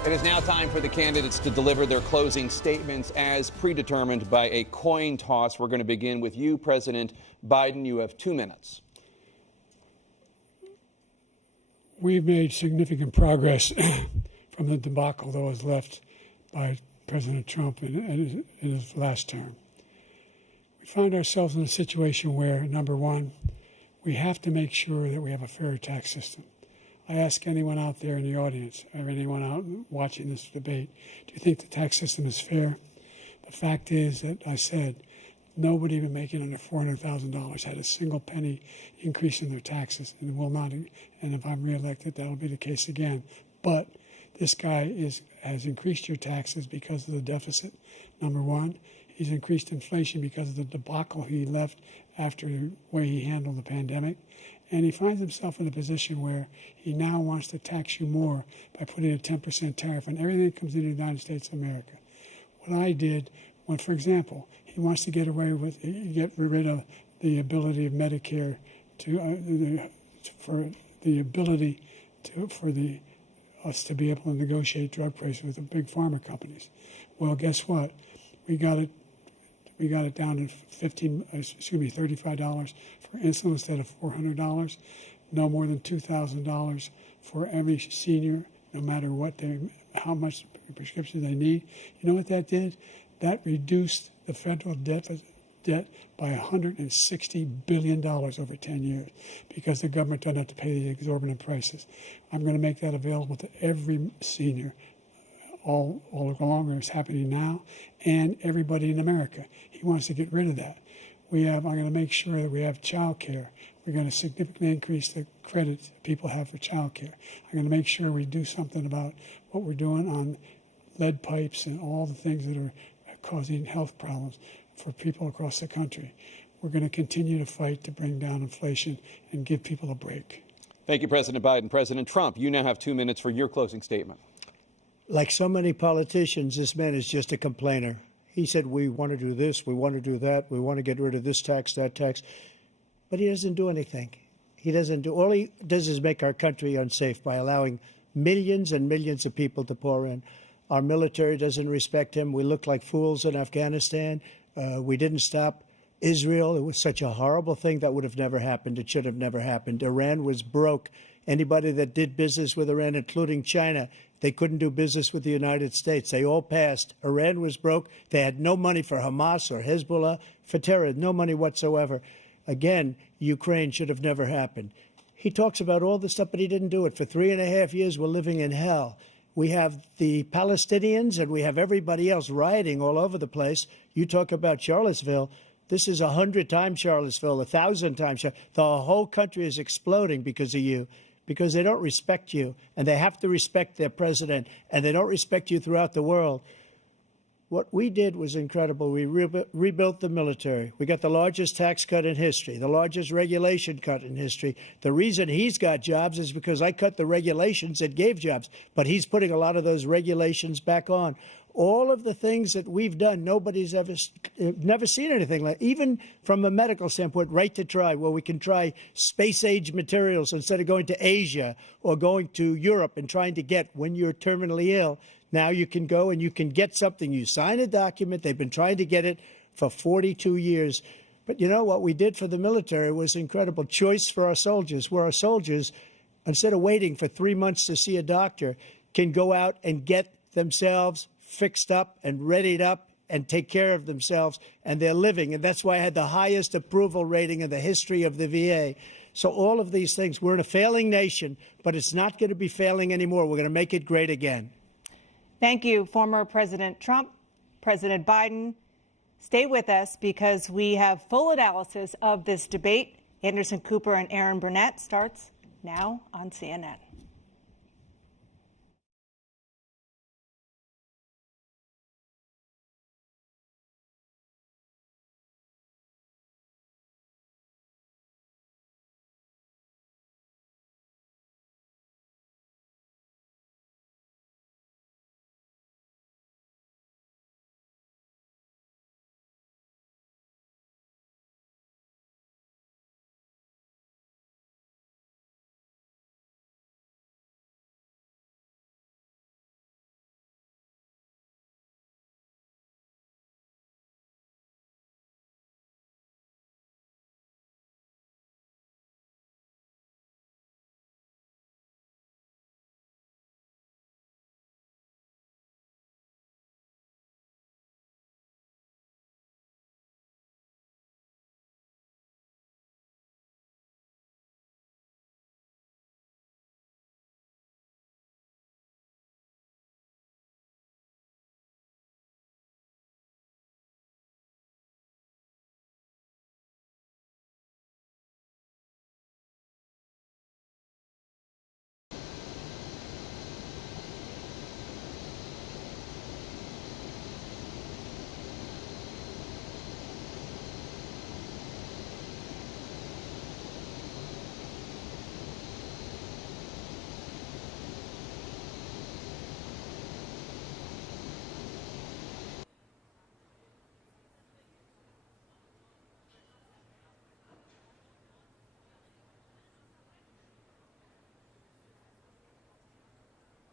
It is now time for the candidates to deliver their closing statements as predetermined by a coin toss. We're going to begin with you, President Biden. You have 2 minutes. We've made significant progress from the debacle that was left by President Trump in his last term. We find ourselves in a situation where, number one, we have to make sure that we have a fair tax system. I ask anyone out there in the audience, or anyone out watching this debate, do you think the tax system is fair? The fact is that I said nobody even making under $400,000 had a single penny increase in their taxes, and will not. And if I'm reelected, that'll be the case again. But this guy has increased your taxes because of the deficit. Number one, He's increased inflation because of the debacle he left after the way he handled the pandemic. And he finds himself in a position where he now wants to tax you more by putting a 10% tariff on everything that comes into the United States of America. What I did, when, for example, he wants to get rid of the ability of Medicare us to be able to negotiate drug prices with the big pharma companies. Well, guess what? We got it down to $35 for insulin instead of $400. No more than $2,000 for every senior, no matter how much prescription they need. You know what that did? That reduced the federal debt by $160 billion over 10 years because the government doesn't have to pay the exorbitant prices. I'm going to make that available to every senior all along. It's happening now, and everybody in America. He wants to get rid of that. I'm going to make sure that we have child care. We're going to significantly increase the credit people have for child care. I'm going to make sure we do something about what we're doing on lead pipes and all the things that are causing health problems for people across the country. We're going to continue to fight to bring down inflation and give people a break. Thank you, President Biden. President Trump, you now have 2 minutes for your closing statement. Like so many politicians, this man is just a complainer. He said, we want to do this, we want to do that, we want to get rid of this tax, that tax. But he doesn't do anything. All he does is make our country unsafe by allowing millions and millions of people to pour in. Our military doesn't respect him. We look like fools in Afghanistan. We didn't stop Israel. It was such a horrible thing that would have never happened. It should have never happened. Iran was broke. Anybody that did business with Iran, including China, they couldn't do business with the United States. They all passed. Iran was broke. They had no money for Hamas or Hezbollah, for terror, no money whatsoever. Again, Ukraine should have never happened. He talks about all this stuff, but he didn't do it. For 3.5 years, we're living in hell. We have the Palestinians and we have everybody else rioting all over the place. You talk about Charlottesville. This is 100 times Charlottesville, 1,000 times. The whole country is exploding because of you, because they don't respect you, and they have to respect their president, and they don't respect you throughout the world. What we did was incredible. We rebuilt the military. We got the largest tax cut in history, the largest regulation cut in history. The reason he's got jobs is because I cut the regulations that gave jobs, but he's putting a lot of those regulations back on. All of the things that we've done, nobody's never seen anything like. Even from a medical standpoint, right to try, where we can try space-age materials instead of going to Asia or going to Europe and trying to get when you're terminally ill. Now you can go and you can get something. You sign a document. They've been trying to get it for 42 years. But you know what we did for the military was incredible. Choice for our soldiers, where our soldiers, instead of waiting for 3 months to see a doctor, can go out and get themselves fixed up and readied up and take care of themselves, and they're living. And that's why I had the highest approval rating in the history of the VA. So all of these things, we're in a failing nation, but it's not going to be failing anymore. We're going to make it great again. Thank you, former President Trump, President Biden. Stay with us because we have full analysis of this debate. Anderson Cooper and Aaron Burnett starts now on CNN.